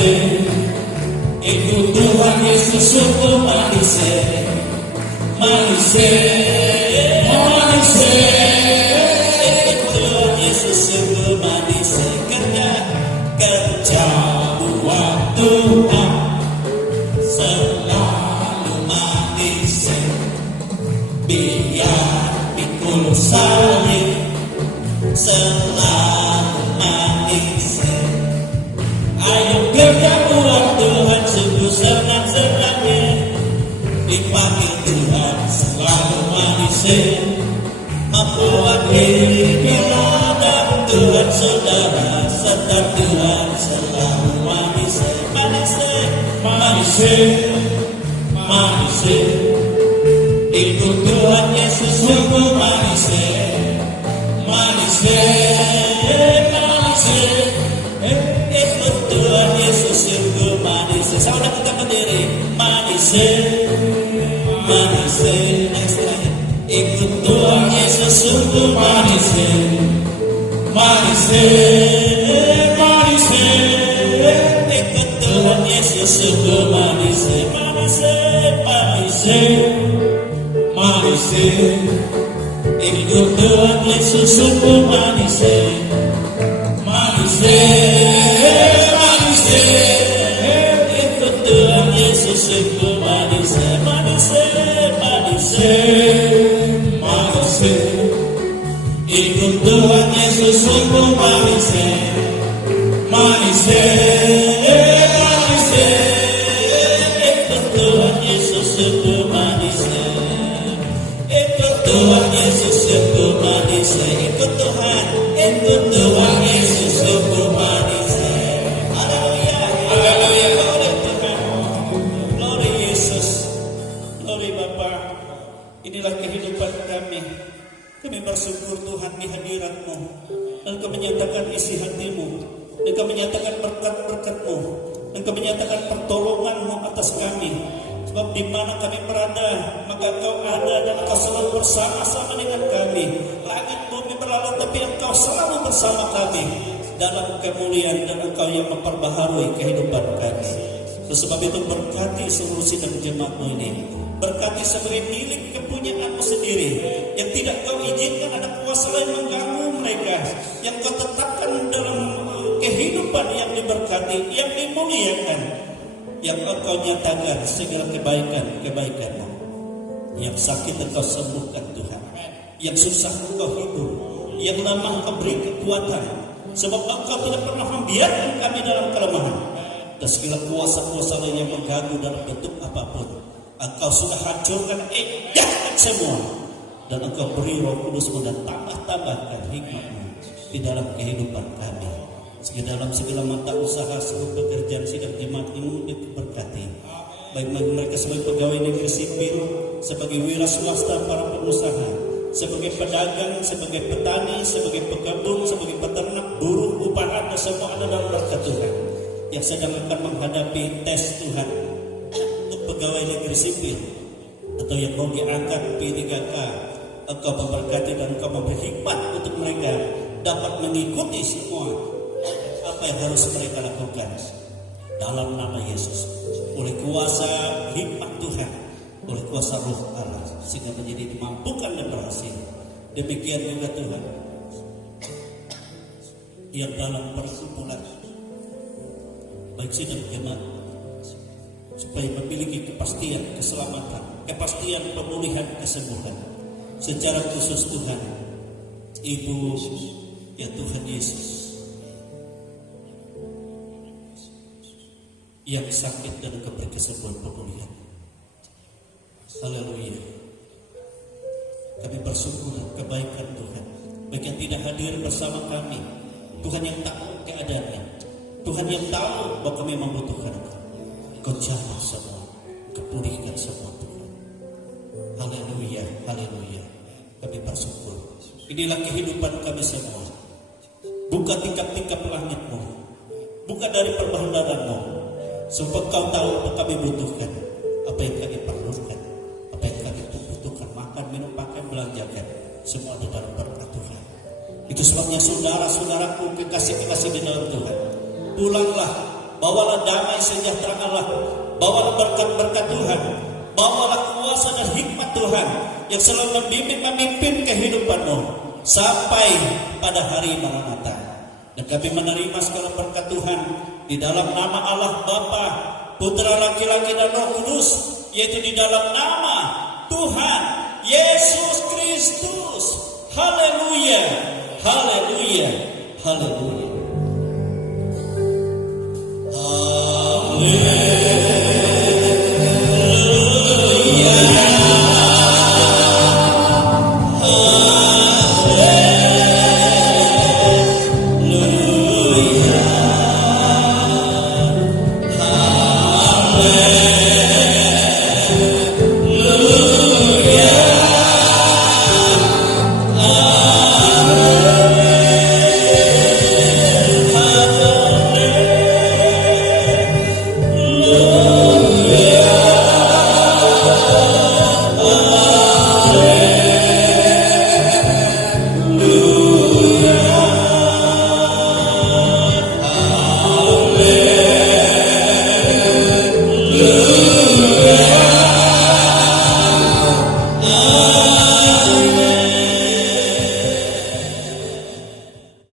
Ikut Tuhan Yesus sungguh manis. Manis, manis. Ikut Tuhan Yesus sungguh manis. Kerja buat Tuhan selalu manis. Biar pikul salib selalu manis. Ayo kita buat Tuhan sungguh senang-senangnya, dipanggil Tuhan selalu manis, membuat diri ladang Tuhan saudara, serta Tuhan selalu manis, manis, manis, manis. Ikut Tuhan Yesus sungguh manis, manis, manis. Ikut Tuhan Yesus sungguh manis. Saudara kita berdiri, manis, manis. Ikut Tuhan Yesus sungguh manis, manis, manis. Ikut Tuhan Yesus sungguh manis, manis, manis, manis. Ikut Tuhan Yesus sungguh manis, manis, manis. Ikut Tuhan Yesus sungguh manis, manis, manis, manis. Ikut Tuhan Yesus sungguh manis, manis, manis. Ikut Tuhan Yesus sungguh manis, ikut Tuhan Yesus sungguh manis. Ikut Tuhan Yesus sungguh manis. Haleluya, haleluya, glory Tuhan, glory Yesus, glory Bapa. Inilah kehidupan kami. Kami bersyukur Tuhan di hadirat-Mu, dan Kau menyatakan isi hati-Mu, dan Kau menyatakan berkat-berkat-Mu, dan Kau menyatakan pertolongan-Mu atas kami. Sebab di mana kami berada, maka Kau ada dan Kau selalu bersama-sama dengan kami. Langit bumi berlalu, tapi Engkau selalu bersama kami dalam kemuliaan, dan Engkau yang memperbaharui kehidupan kami. Sebab itu berkati seluruh sidang jemaat-Mu ini. Berkati sebagai milik kepunyaan-Mu sendiri, yang tidak Kau izinkan ada kuasa lain mengganggu mereka, yang Kau tetapkan dalam kehidupan yang diberkati, yang dimuliakan, yang Engkau nyatakan segala kebaikan-Mu. Yang sakit Engkau sembuhkan Tuhan, yang susah Engkau hibur, yang lemah Engkau beri kekuatan. Sebab Engkau tidak pernah membiarkan kami dalam kelemahan, dan segala kuasa-kuasa lain yang mengganggu dalam bentuk apapun Engkau sudah hancurkan, edahkan semua, dan Engkau beri Roh Kudus-Mu dan tambahkan hikmat-Mu di dalam kehidupan kami. Dalam segala mata usaha, seluruh pekerjaan sidang jemaat ini diberkati. Baik mereka sebagai pegawai negeri sipil, sebagai wira swasta, para pengusaha, sebagai pedagang, sebagai petani, sebagai pekebun, sebagai peternak, buruh, upahan, dan semua ada dalam berkat Tuhan, yang sedang akan menghadapi tes Tuhan untuk pegawai negeri sipil atau yang mau diangkat P3K. Engkau memberkati dan Engkau memberi hikmat untuk mereka dapat mengikuti semua apa yang harus mereka lakukan dalam nama Yesus, oleh kuasa hikmat Tuhan, oleh kuasa Roh Allah, sehingga menjadi dimampukan dan berhasil. Demikian juga Tuhan yang dalam perkumpulan baik sidang jemaat, supaya memiliki kepastian keselamatan, kepastian pemulihan, kesembuhan. Secara khusus Tuhan, Ibu ya Tuhan Yesus yang sakit dan diberi kesembuhan pemulihan. Haleluya. Kami bersyukur kebaikan Tuhan, baik yang tidak hadir bersama kami, Tuhan yang tahu keadaannya, Tuhan yang tahu bahwa kami membutuhkan Engkau. Engkau jamah semua, kepulihkan semua Tuhan. Haleluya, haleluya. Kami bersyukur. Inilah kehidupan kami semua. Buka tingkap-tingkap langit-Mu, buka dari perbandaran-Mu, supaya Kau tahu apa kami butuhkan, apa yang kami perlukan, apa yang kami butuhkan, makan, minum, pakai, belanjakan, semua di dalam berkat Tuhan. Itu sebabnya saudara-saudaraku kekasih-kekasih di dalam Tuhan, pulanglah, bawalah damai sejahtera Allah, bawalah berkat-berkat Tuhan, bawalah kuasa dan hikmat Tuhan yang selalu memimpin kehidupanmu sampai pada hari Maranatha. Dan kami menerima segala berkat Tuhan di dalam nama Allah Bapa, Putra laki-laki dan Roh Kudus, yaitu di dalam nama Tuhan Yesus Kristus. Haleluya. Haleluya. Haleluya. Haleluya.